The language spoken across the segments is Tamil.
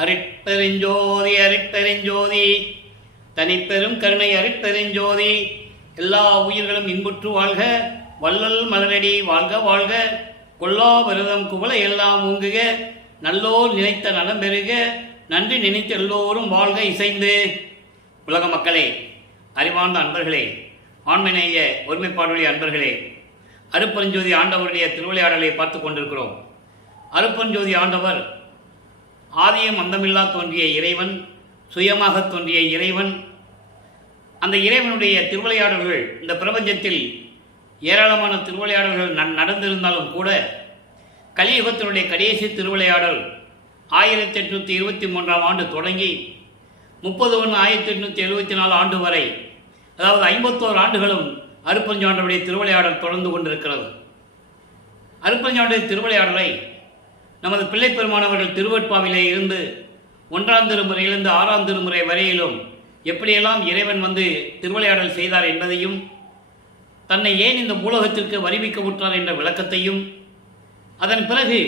அருட்பெருஞ்சோதி அருட்பெருஞ்சோதி தனிப்பெரும் கருணை அருட்பெருஞ்சோதி. எல்லா உயிர்களும் இன்புற்று வாழ்க, வள்ளல் மலரடி வாழ்க வாழ்க, கொல்லா விரதம் குவளை எல்லாம் ஊங்குக, நல்லோர் நினைத்த நலம் பெறுக, நன்றி நினைத்த எல்லோரும் வாழ்க இசைந்து. உலக மக்களே, அறிவார்ந்த அன்பர்களே, ஆண்மநேய ஒருமைப்பாடுடைய அன்பர்களே, அருட்பெருஞ்சோதி ஆண்டவருடைய திருவிளையாடலை பார்த்து கொண்டிருக்கிறோம். அருட்பெருஞ்சோதி ஆண்டவர் ஆதியும் அந்தமில்லா தோன்றிய இறைவன், சுயமாக தோன்றிய இறைவன். அந்த இறைவனுடைய திருவிளையாடல்கள் இந்த பிரபஞ்சத்தில் ஏராளமான திருவிளையாடல்கள் நடந்திருந்தாலும் கூட கலியுகத்தினுடைய கடைசி திருவிளையாடல் 1823ஆம் ஆண்டு தொடங்கி 30/1/1874 ஆண்டு வரை, அதாவது 51 ஆண்டுகளும் அருட்பெருஞ்சாண்டவருடைய திருவிளையாடல் தொடர்ந்து கொண்டிருக்கிறது. அருட்பெருஞ்சாண்டவருடைய திருவிளையாடலை நமது பிள்ளை பெருமானவர்கள் திருவெட்பாவிலே இருந்து 1ஆம் திருமுறையிலிருந்து 6ஆம் திருமுறை வரையிலும் எப்படியெல்லாம் இறைவன் வந்து திருவிளையாடல் செய்தார் என்பதையும், தன்னை ஏன் இந்த பூலோகத்திற்கு வருவிக்க விட்டார் என்ற விளக்கத்தையும், அதன் பிறகு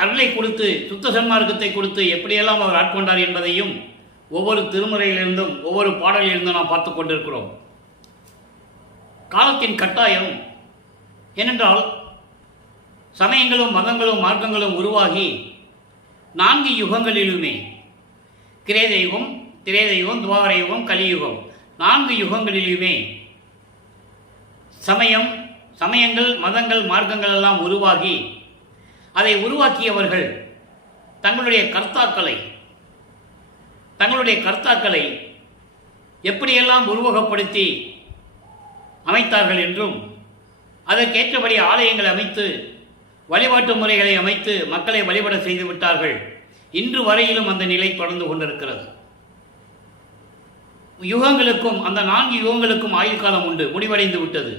அருளை கொடுத்து சுத்த சன்மார்க்கத்தை கொடுத்து எப்படியெல்லாம் அவர் ஆட்கொண்டார் என்பதையும் ஒவ்வொரு திருமுறையிலிருந்தும் ஒவ்வொரு பாடலிலிருந்தும் நாம் பார்த்து கொண்டிருக்கிறோம். காலத்தின் கட்டாயம் ஏனென்றால் சமயங்களும் மதங்களும் மார்க்கங்களும் உருவாகி 4 யுகங்களிலுமே, கிரேத யுகம், திரேத யுகம், துவாபர யுகம், கலியுகம், 4 யுகங்களிலுமே சமயங்கள், மதங்கள், மார்க்கங்கள் எல்லாம் உருவாகி, அதை உருவாக்கியவர்கள் தங்களுடைய கர்த்தாக்களை எப்படியெல்லாம் உருவகப்படுத்தி அமைத்தார்கள் என்றும், அதற்கேற்றபடி ஆலயங்களை அமைத்து வழிபாட்டு முறைகளை அமைத்து மக்களை வழிபட செய்து விட்டார்கள். இன்று வரையிலும் அந்த நிலை தொடர்ந்து கொண்டிருக்கிறது. யுகங்களுக்கும், அந்த 4 யுகங்களுக்கும் ஆயுள் காலம் உண்டு, முடிவடைந்து விட்டது.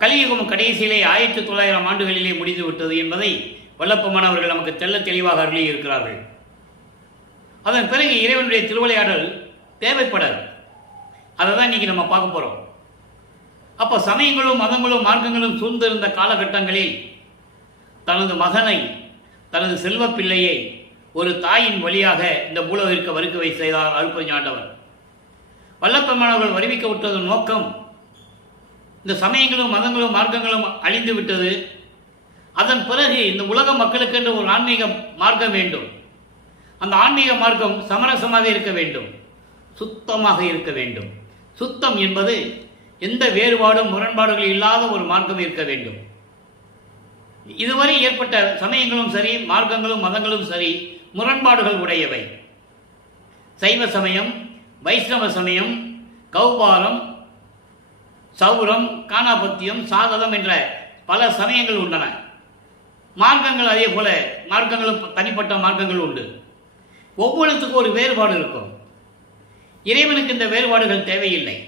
கலியுகம் கடைசியிலே 1900 ஆண்டுகளிலே முடிந்து விட்டது என்பதை வல்லப்பமானவர்கள் நமக்கு தெள்ள தெளிவாக அருளி இருக்கிறார்கள். அதன் பிறகு இறைவனுடைய திருவிளையாடல் தேவைப்படாது. அதை தான் இன்னைக்கு நம்ம பார்க்க போகிறோம். அப்போ சமயங்களும் மதங்களும் மார்க்கங்களும் சூழ்ந்திருந்த காலகட்டங்களில் தனது மகனை, தனது செல்வ பிள்ளையை ஒரு தாயின் வழியாக இந்த பூலோகிற்கு வருகை செய்தார் அருட்பெருஞ்சாண்டவர். வல்லப்பெருமானவர்கள் வருவிக்க விட்டதன் நோக்கம், இந்த சமயங்களும் மதங்களும் மார்க்கங்களும் அழிந்து விட்டது. அதன் பிறகு இந்த உலக மக்களுக்கென்று ஒரு ஆன்மீக மார்க்கம் வேண்டும். அந்த ஆன்மீக மார்க்கம் சமரசமாக இருக்க வேண்டும், சுத்தமாக இருக்க வேண்டும். சுத்தம் என்பது எந்த வேறுபாடும் முரண்பாடுகள் இல்லாத ஒரு மார்க்கம் இருக்க வேண்டும். இதுவரை ஏற்பட்ட சமயங்களும் சரி, மார்க்கங்களும் மதங்களும் சரி, முரண்பாடுகள் உடையவை. சைவ சமயம், வைஷ்ணவ சமயம், கௌபாரம், சௌரம், காணாபத்தியம், சாகதம் என்ற பல சமயங்கள் உள்ளன. மார்க்கங்கள் அதே போல மார்க்கங்களும் தனிப்பட்ட மார்க்கங்கள் உண்டு. ஒவ்வொருத்துக்கும் ஒரு வேறுபாடு இருக்கும். இறைவனுக்கு இந்த வேறுபாடுகள் தேவையில்லை.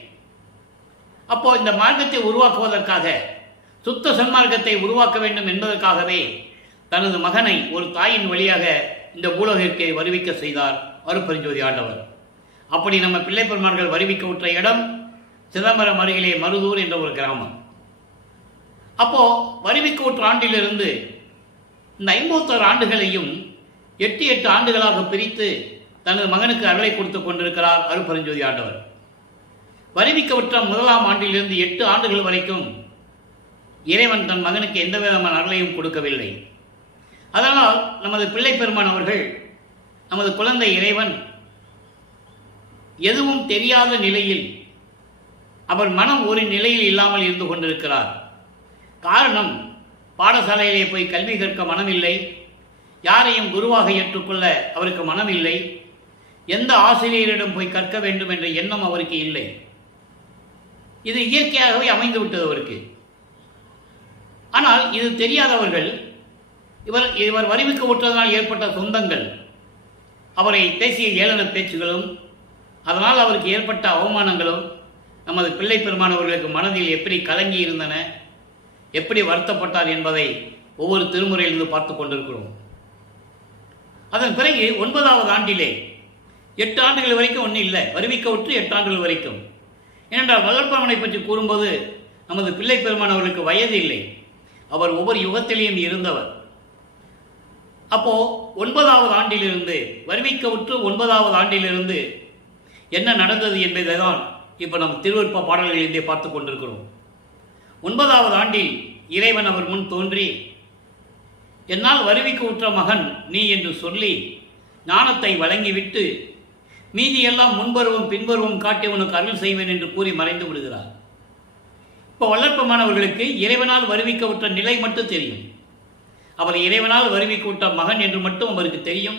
அப்போ இந்த மார்க்கத்தை உருவாக்குவதற்காக, சுத்த சன்மார்க்கத்தை உருவாக்க வேண்டும் என்பதற்காகவே தனது மகனை ஒரு தாயின் வழியாக இந்த பூலோகிற்கு வருவிக்க செய்தார் அருட்பெருஞ்சோதி ஆண்டவர். அப்படி நம்ம பிள்ளை பெருமான்கள் வருவிக்க விட்ட இடம் சிதம்பரம் அருகிலே மருதூர் என்ற ஒரு கிராமம். அப்போ வருவிக்க விட்ட ஆண்டிலிருந்து இந்த 51 ஆண்டுகளையும் 8 ஆண்டுகளாக பிரித்து தனது மகனுக்கு அருளை கொடுத்து கொண்டிருக்கிறார் அருட்பெருஞ்சோதி ஆண்டவர். வருவிக்கப்பட்ட 1ஆம் ஆண்டிலிருந்து 8 ஆண்டுகள் வரைக்கும் இறைவன் தன் மகனுக்கு எந்த விதமான அருளையும் கொடுக்கவில்லை. அதனால் நமது பிள்ளை பெருமான் அவர்கள், நமது குழந்தை இறைவன் எதுவும் தெரியாத நிலையில், அவர் மனம் ஒரு நிலையில் இல்லாமல் இருந்து கொண்டிருக்கிறார். காரணம், பாடசாலையிலே போய் கல்வி கற்க மனம் இல்லை, யாரையும் குருவாக ஏற்றுக்கொள்ள அவருக்கு மனம் இல்லை, எந்த ஆசிரியரிடம் போய் கற்க வேண்டும் என்ற எண்ணம் அவருக்கு இல்லை. இது இயற்கையாகவே அமைந்து விட்டது அவருக்கு. ஆனால் இது தெரியாதவர்கள், இவர் வருவிக்க விட்டதனால் ஏற்பட்ட சொந்தங்கள், அவரை பேசிய ஏளன பேச்சுகளும், அதனால் அவருக்கு ஏற்பட்ட அவமானங்களும் நமது பிள்ளை பெருமானவர்களுக்கு மனதில் எப்படி கலங்கி இருந்தன, எப்படி வருத்தப்பட்டார் என்பதை ஒவ்வொரு திருமுறையிலிருந்து பார்த்து கொண்டிருக்கிறோம். அதன் பிறகு 9வது ஆண்டிலே 8 ஆண்டுகள் வரைக்கும் ஒன்றும் இல்லை, வருவிக்க விட்டு 8 ஆண்டுகள் வரைக்கும். ஏனென்றால் வல்லற்பவனை பற்றி கூறும்போது நமது பிள்ளை பெருமானவர்களுக்கு வயது இல்லை, அவர் ஒவ்வொரு யுகத்திலேயும் இருந்தவர். அப்போ 9வது ஆண்டிலிருந்து வருவிக்கவுற்று 9வது ஆண்டிலிருந்து என்ன நடந்தது என்பதை தான் இப்போ நம் திருவருட்ப பாடல்களிலிருந்தே பார்த்து கொண்டிருக்கிறோம். 9வது ஆண்டில் இறைவன் அவர் முன் தோன்றி, என்னால் வருவிக்க உற்ற மகன் நீ என்று சொல்லி ஞானத்தை வழங்கிவிட்டு மீதியெல்லாம் முன்பருவம் பின்பருவம் காட்டி உனக்கு அருள் செய்வேன் என்று கூறி மறைந்து விடுகிறார். இப்போ வளர்ப்பமானவர்களுக்கு இறைவனால் வருவிக்க உற்ற நிலை மட்டும் தெரியும். அவர் இறைவனால் வருவிக்க உற்ற மகன் என்று மட்டும் அவருக்கு தெரியும்.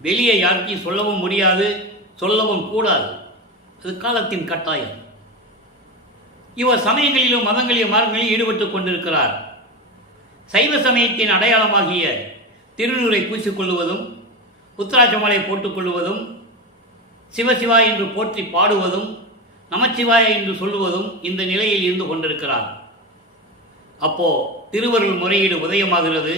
வெளியே யாருக்கும் சொல்லவும் முடியாது, சொல்லவும் கூடாது. அது காலத்தின் கட்டாயம். இவர் சமயங்களிலும் மதங்களிலும் மார்க்கங்களிலும் ஈடுபட்டுக் கொண்டிருக்கிறார். சைவ சமயத்தின் அடையாளமாகிய திருநூரை பூசிக்கொள்வதும், உத்தராட்சமாலை போட்டுக்கொள்வதும், சிவசிவா என்று போற்றி பாடுவதும், நமச்சிவாய என்று சொல்லுவதும் இந்த நிலையில் இருந்து கொண்டிருக்கிறார். அப்போ திருவருள் முறையீடு உதயமாகிறது.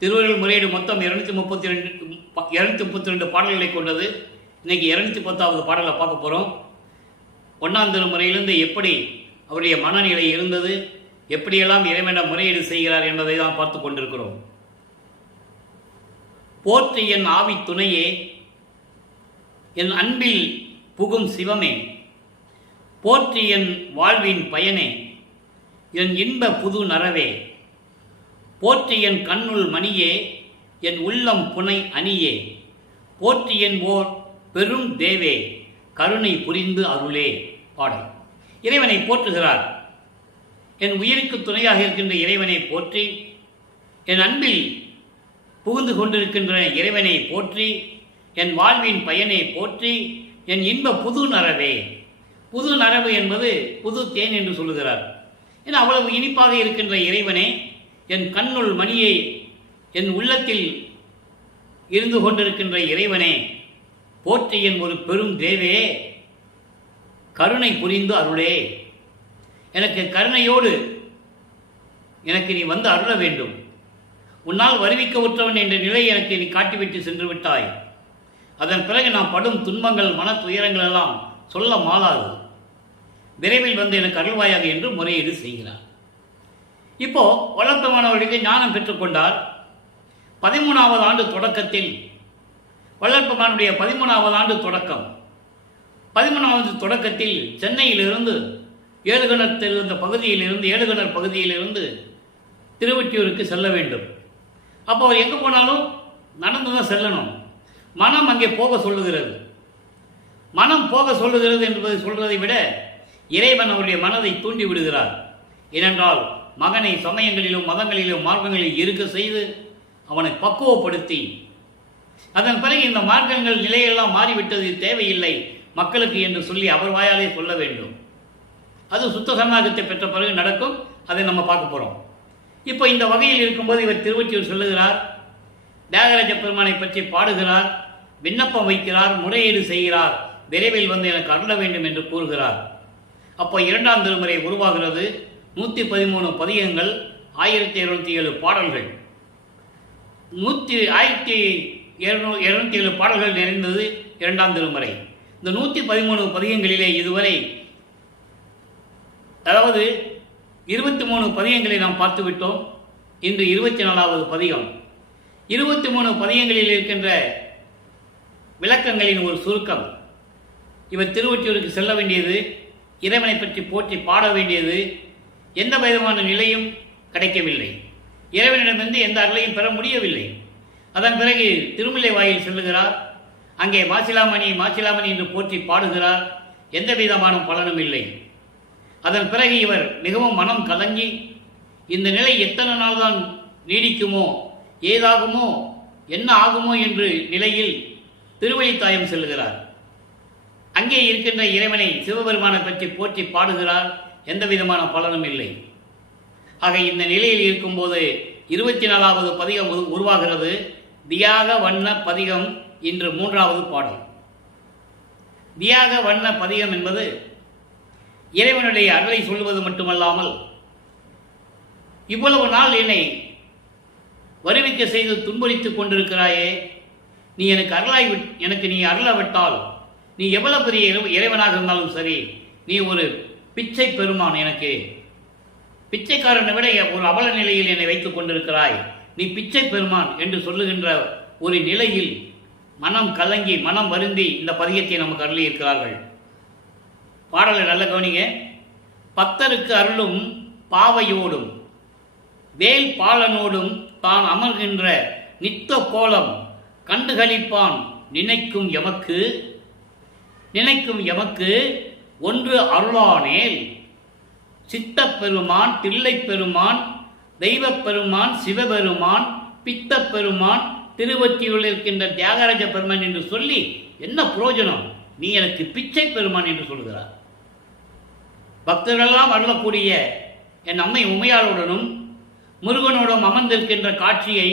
திருவருள் முறையீடு மொத்தம் 232 பாடல்களை கொண்டது. இன்னைக்கு 210வது பாடலை பார்க்க போகிறோம். 1ஆம் திருமுறையிலிருந்து எப்படி அவருடைய மனநிலை இருந்தது, எப்படியெல்லாம் இறைவனிடம் முறையீடு செய்கிறார் என்பதை தான் பார்த்து கொண்டிருக்கிறோம். போற்றி என் ஆவி துணையே, என் அன்பில் புகும் சிவமே, போற்றி என் வாழ்வின் பயனே, என் இன்ப புது நரவே, போற்றி என் கண்ணுள் மணியே, என் உள்ளம் புனை அணியே, போற்றி என் ஓர் பெரும் தேவே, கருணை புரிந்து அருளே. பாடல். இறைவனை போற்றுகிறார். என் உயிருக்கு துணையாக இருக்கின்ற இறைவனை போற்றி, என் அன்பில் புகுந்து கொண்டிருக்கின்ற இறைவனை போற்றி, என் வாழ்வின் பயனை போற்றி, என் இன்ப புது நரவே. புது நரவு என்பது புது தேன் என்று சொல்லுகிறார். ஏன்னா அவ்வளவு இனிப்பாக இருக்கின்ற இறைவனே, என் கண்ணுள் மணியை, என் உள்ளத்தில் இருந்து கொண்டிருக்கின்ற இறைவனே, போற்றி என் ஒரு பெரும் தேவே, கருணை புரிந்து அருளே. எனக்கு கருணையோடு எனக்கு நீ வந்து அருள வேண்டும். உன்னால் வருவிக்க உற்றவன் என்ற நிலை எனக்கு நீ காட்டிவிட்டு சென்று விட்டாய். அதன் பிறகு நான் படும் துன்பங்கள், மன துயரங்கள் எல்லாம் சொல்ல மாளாது. விரைவில் வந்து எனக்கு அருள்வாயாக என்று முறையீடு செய்கிறார். இப்போ வளர்ப்பமானவர்களுக்கு ஞானம் பெற்றுக்கொண்டார். 13வது ஆண்டு தொடக்கத்தில், வளர்ப்பமானுடைய 13வது ஆண்டு தொடக்கம், 13வது தொடக்கத்தில் சென்னையிலிருந்து ஏழுகிணர் இருந்த பகுதியிலிருந்து, ஏழுகிணர் பகுதியிலிருந்து திருவொற்றியூருக்கு செல்ல வேண்டும். அப்போ அவர் எங்கே போனாலும் நடந்து தான் செல்லணும். மனம் அங்கே போக சொல்லுகிறது. மனம் போக சொல்லுகிறது என்பதை சொல்வதை விட இறைவன் அவருடைய மனதை தூண்டி விடுகிறார். ஏனென்றால் மகனை சமயங்களிலும் மதங்களிலும் மார்க்கங்களிலும் இருக்க செய்து அவனை பக்குவப்படுத்தி, அதன் பிறகு இந்த மார்க்கங்கள் நிலையெல்லாம் மாறிவிட்டது, தேவையில்லை மக்களுக்கு என்று சொல்லி அவர் வாயாலே சொல்ல வேண்டும். அது சுத்த சன்னாகத்தை பெற்ற பிறகு நடக்கும். அதை நம்ம பார்க்க போகிறோம். இப்போ இந்த வகையில் இருக்கும்போது இவர் திருவொற்றியூர் சொல்லுகிறார். தியாகராஜ பெருமானை பற்றி பாடுகிறார், விண்ணப்பம் வைக்கிறார், முறையீடு செய்கிறார். விரைவில் வந்து எனக்கு அருள வேண்டும் என்று கூறுகிறார். அப்போ 2ஆம் திருமுறை உருவாகிறது. 113 பதிகங்கள், 1207 பாடல்கள், 1207 பாடல்கள் நிறைந்தது 2ஆம் திருமுறை. இந்த 113 பதிகங்களிலே இதுவரை, அதாவது 23 பதிகங்களை நாம் பார்த்துவிட்டோம். இன்று 24வது பதிகம். 23 பதிகங்களில் இருக்கின்ற விளக்கங்களின் ஒரு சுருக்கம். இவர் திருவொற்றியூருக்கு செல்ல வேண்டியது, இறைவனை பற்றி போற்றி பாட வேண்டியது, எந்த விதமான நிலையும் கிடைக்கவில்லை. இறைவனிடமிருந்து எந்த அருளையும் பெற முடியவில்லை. அதன் பிறகு திருமுல்லை வாயில் செல்லுகிறார். அங்கே மாசிலாமணி மாசிலாமணி என்று போற்றி பாடுகிறார். எந்த விதமான பலனும் இல்லை. அதன் பிறகு இவர் மிகவும் மனம் கலங்கி, இந்த நிலை எத்தனை நாள் தான் நீடிக்குமோ, ஏதாகுமோ, என்ன ஆகுமோ என்று நிலையில் திருவழித்தாயம் செல்லுகிறார். அங்கே இருக்கின்ற இறைவனை, சிவபெருமானை பற்றி போற்றி பாடுகிறார். எந்த விதமான பலனும் இல்லை. ஆக இந்த நிலையில் இருக்கும்போது 24வது பதிகம் உருவாகிறது. தியாக வண்ண பதிகம் இன்று 3வது பாடல். தியாக வண்ண பதிகம் என்பது இறைவனுடைய அருளை சொல்லுவது மட்டுமல்லாமல், இவ்வளவு நாள் என்னை வருவிக்க செய்து துன்புறுத்திக் கொண்டிருக்கிறாயே, நீ எனக்கு நீ அருளவிட்டால், நீ எவ்வளவு பெரிய இறைவனாக இருந்தாலும் சரி, நீ ஒரு பிச்சை பெருமான், எனக்கு பிச்சைக்காரனை விட ஒரு அவல நிலையில் என்னை வைத்துக் கொண்டிருக்கிறாய். நீ பிச்சை பெருமான் என்று சொல்லுகின்ற ஒரு நிலையில் மனம் கலங்கி மனம் வருந்தி இந்த பதிகத்தை நமக்கு அருளி இருக்கிறார்கள். பாடலை நல்ல கவனிங்க. பத்தருக்கு அருளும் பாவையோடும் வேல் பாலனோடும் தான் அமர்கின்ற நித்த கோலம் கண்டுகளிப்பான் நினைக்கும் எமக்கு ஒன்று அருளானேல் சித்தப் பெருமான் தில்லைப் பெருமான் தெய்வப் பெருமான் சிவபெருமான் பித்தப் பெருமான் திருவொற்றியுள் இருக்கின்ற தியாகராஜ பெருமான் என்று சொல்லி என்ன பிரயோஜனம்? நீ எனக்கு பிச்சை பெருமான் என்று சொல்கிறார். பக்தர்களெல்லாம் அருளக்கூடிய என் அம்மை உமையாளுடனும் முருகனோடும் அமர்ந்திருக்கின்ற காட்சியை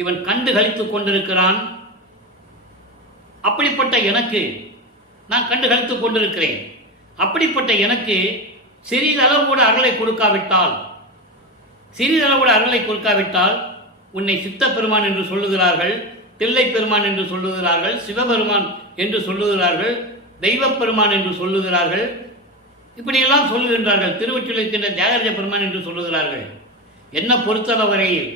இவன் கண்டு கழித்துக் கொண்டிருக்கிறான். அப்படிப்பட்ட எனக்கு நான் கண்டு கழித்துக் கொண்டிருக்கிறேன். அப்படிப்பட்ட எனக்கு சிறிதளவு கூட அருளை கொடுக்காவிட்டால் உன்னை சித்த பெருமான் என்று சொல்லுகிறார்கள், தில்லை பெருமான் என்று சொல்லுகிறார்கள், சிவபெருமான் என்று சொல்லுகிறார்கள், தெய்வப் பெருமான் என்று சொல்லுகிறார்கள், இப்படியெல்லாம் சொல்லுகின்றார்கள். திருவொற்றியில் இருக்கின்ற தியாகராஜ பெருமான் என்று சொல்லுகிறார்கள். என்ன பொறுத்தளவரையில்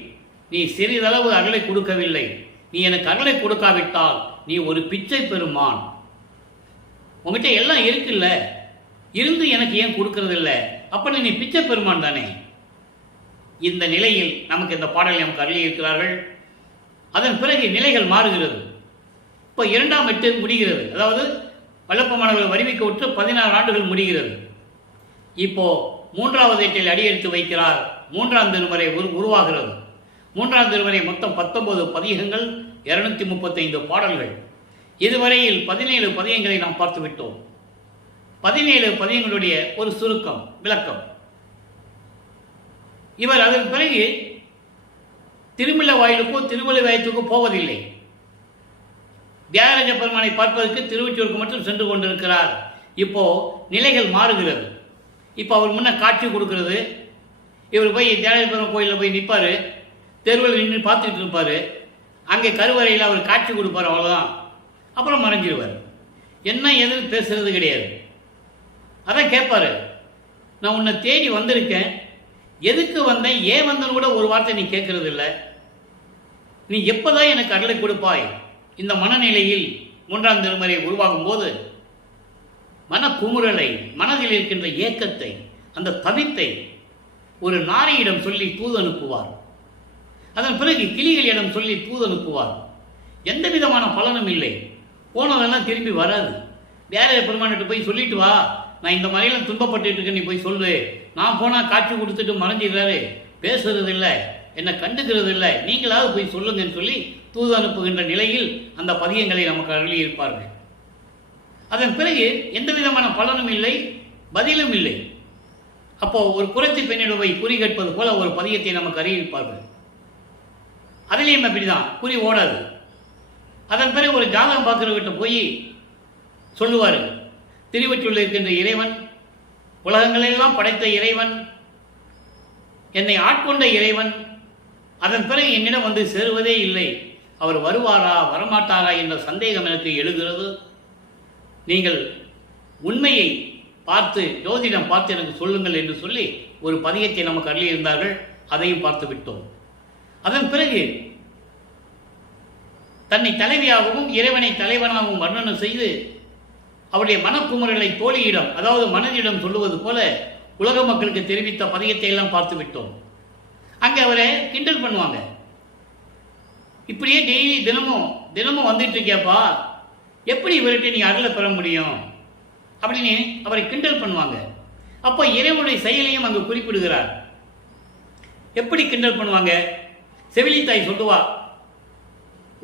நீ சிறிதளவு அருளை கொடுக்கவில்லை. நீ எனக்கு அருளை கொடுக்காவிட்டால் நீ ஒரு பிச்சை பெருமான். உங்ககிட்ட எல்லாம் இருக்குல்ல, இருந்து எனக்கு ஏன் கொடுக்கறது இல்லை? அப்ப நீ பிச்சை பெருமான் தானே. இந்த நிலையில் நமக்கு இந்த பாடலை நமக்கு அருளி இருக்கிறார்கள். அதன் பிறகு நிலைகள் மாறுகிறது. இப்போ 2ஆம் எட்டு முடிகிறது. அதாவது வல்லப்பமானவர்கள் வரிவிக்க விட்டு 16 ஆண்டுகள் முடிகிறது. இப்போ 3வது எட்டில் அடியெடுத்து வைக்கிறார். 3ஆம் திருமுறை உருவாகிறது. 3ஆம் திருமுறை மொத்தம் 19 பதிகங்கள், 235 பாடல்கள். இதுவரையில் 17 பதிகங்களை நாம் பார்த்து விட்டோம். 17 பதிகங்களுடைய ஒரு சுருக்கம் விளக்கம். இவர் அதன் பிறகு திருமலை வாயிலுக்கோ திருமலை வாயத்துக்கோ போவதில்லை. தியாகராஜ பெருமானை பார்ப்பதற்கு திருவொற்றியூருக்கு மட்டும் சென்று கொண்டிருக்கிறார். இப்போ நிலைகள் மாறுகிறது. இப்போ அவர் முன்ன காட்சி கொடுக்கிறது. இவர் போய் தியாகராஜ பெருமாள் கோயிலில் போய் நிற்பார், தெருவில் நின்று பார்த்துக்கிட்டு இருப்பார். அங்கே கருவறையில் அவர் காட்சி கொடுப்பார், அவ்வளோதான். அப்புறம் மறைஞ்சிருவார். என்ன எதுன்னு பேசுறது கிடையாது. அதான் கேட்பாரு, நான் உன்னை தேடி வந்திருக்கேன், எதுக்கு வந்தேன், ஏன் வந்தேன்னு கூட ஒரு வார்த்தை நீ கேட்கறது இல்லை. நீ எப்போதான் எனக்கு அருளை கொடுப்பாய்? இந்த மனநிலையில் 3ஆம் திருமுறை உருவாகும் போது மனக்குமுறலை, மனதில் இருக்கின்ற ஏக்கத்தை, அந்த தவித்தை ஒரு நாரையிடம் சொல்லி தூது அனுப்புவார். அதன் பிறகு கிளிகளிடம் சொல்லி தூது அனுப்புவார். எந்த விதமான பலனும் இல்லை. போனதெல்லாம் திரும்பி வராது. வேற பெருமானிட்டு போய் சொல்லிட்டு வா, நான் இந்த மாதிரிலாம் துன்பப்பட்டு இருக்கேன், நீ போய் சொல்லு. நான் போனால் காட்சி கொடுத்துட்டு மறைஞ்சிடுறாரு, பேசுறது இல்லை, என்னை கண்டுக்கிறது இல்லை, நீங்களாவது போய் சொல்லுங்கன்னு சொல்லி தூது அனுப்புகின்ற நிலையில் அந்த பதியங்களை நமக்கு அருளி இருப்பார்கள். அதன் பிறகு எந்த விதமான பலனும் இல்லை, பதிலும் இல்லை. அப்போ ஒரு குறைச்சி பெண்ணிடம் போய் குறி கேட்பது போல ஒரு பதியத்தை நமக்கு அறிவிப்பார்கள். அதிலேயும் அப்படிதான், குறி ஓடாது. அதன் பிறகு ஒரு ஜாதகம் பார்க்கிறவர்கிட்ட போய் சொல்லுவார், திருவொற்றியூரில் இருக்கின்ற இறைவன், உலகங்களெல்லாம் படைத்த இறைவன், என்னை ஆட்கொண்ட இறைவன், அதன் பிறகு என்னிடம் வந்து சேருவதே இல்லை, அவர் வருவாரா வரமாட்டாரா என்ற சந்தேகம் எனக்கு எழுகிறது. நீங்கள் உண்மையை பார்த்து, ஜோதிடம் பார்த்து எனக்கு சொல்லுங்கள் என்று சொல்லி ஒரு பதியத்தை நமக்கு அருளியிருந்தார்கள். அதையும் பார்த்து விட்டோம். அதன் பிறகு தன்னை தலைவியாகவும் இறைவனை தலைவனாகவும் வர்ணனை செய்து அவருடைய மனக்குமுறலை தோழியிடம், அதாவது மனதிடம் சொல்லுவது போல உலக மக்களுக்கு தெரிவித்த பதியத்தை எல்லாம் பார்த்து விட்டோம். அங்கே அவரை கிண்டல் பண்ணுவாங்க. இப்படியே டெய்லி தினமும் வந்துட்டு இருக்கியாப்பா, எப்படி இவர்கிட்ட நீ அருளை பெற முடியும் அப்படின்னு அவரை கிண்டல் பண்ணுவாங்க. அப்போ இறைவனுடைய செயலையும் அங்கு குறிப்பிடுகிறார். எப்படி கிண்டல் பண்ணுவாங்க? செவிலித்தாய் சொல்லுவா,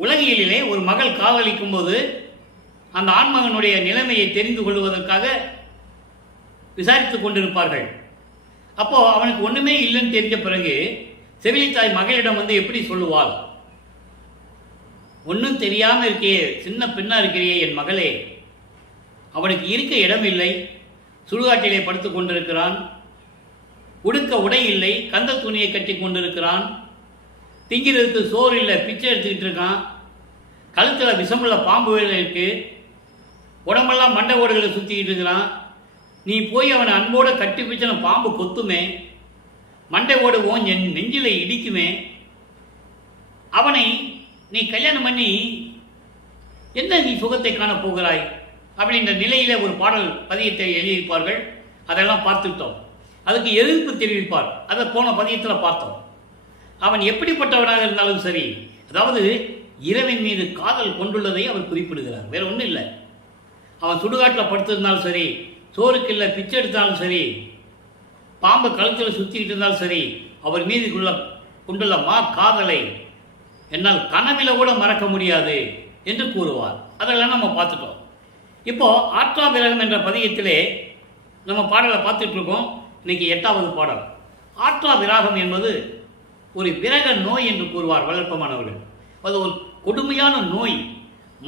உலகியலிலே ஒரு மகள் காதலிக்கும் போது அந்த ஆண்மகனுடைய நிலைமையை தெரிந்து கொள்வதற்காக விசாரித்துக் கொண்டிருப்பார்கள். அப்போ அவனுக்கு ஒண்ணுமே இல்லைன்னு தெரிஞ்ச பிறகு செவிலித்தாய் மகளிடம் வந்து எப்படி சொல்லுவாள், ஒன்றும் தெரியாம இருக்கியே, சின்ன பெண்ணா இருக்கிறியே என் மகளே, அவனுக்கு இருக்க இடம் இல்லை, சுடுகாட்டிலே படுத்துக் கொண்டிருக்கிறான், உடுக்க உடை இல்லை, கந்த துணியை கட்டி கொண்டிருக்கிறான், திங்கிறதுக்கு சோறு இல்லை, பிச்சை எடுத்துக்கிட்டு இருக்கான், கழுத்தில் விஷமுள்ள பாம்பு வேலை இருக்கு, உடம்பெல்லாம் மண்டை ஓடுகளை சுற்றிக்கிட்டு இருக்கிறான், நீ போய் அவனை அன்போடு கட்டி பிச்சன பாம்பு கொத்துமே, மண்டை ஓடு நெஞ்சில இடிக்குமே, அவனை நீ கல்யாணம் பண்ணி என்ன நீ சுகத்தை காணப் போகிறாய் அப்படின்ற நிலையில ஒரு பாடல் பதியத்தை எழுதியிருப்பார்கள். அதெல்லாம் பார்த்துட்டோம். அதுக்கு எதிர்ப்பு தெரிவிப்பார். அதை போன பதியத்தில் பார்த்தோம். அவன் எப்படிப்பட்டவனாக இருந்தாலும் சரி, அதாவது இறைவன் மீது காதல் கொண்டுள்ளதை அவர் குறிப்பிடுகிறார். வேற ஒன்றும் இல்லை. அவன் சுடுகாட்டில் படுத்திருந்தாலும் சரி, சோறுக்கு இல்லை பிச்சை எடுத்தாலும் சரி, பாம்பு கழுத்தில் சுற்றிக்கிட்டு இருந்தாலும் சரி, அவர் மீது கொண்டுள்ள காதலை என்னால் கனவில கூட மறக்க முடியாது என்று கூறுவார். அதெல்லாம் நம்ம பார்த்துட்டோம். இப்போ ஆற்றா விரகம் என்ற பதியத்திலே நம்ம பாடலை பார்த்துட்டு இருக்கோம். இன்னைக்கு 8வது பாடல். ஆற்றா விராகம் என்பது ஒரு விரக நோய் என்று கூறுவார் வளர்ப்பமானவர்கள். அது ஒரு கொடுமையான நோய்,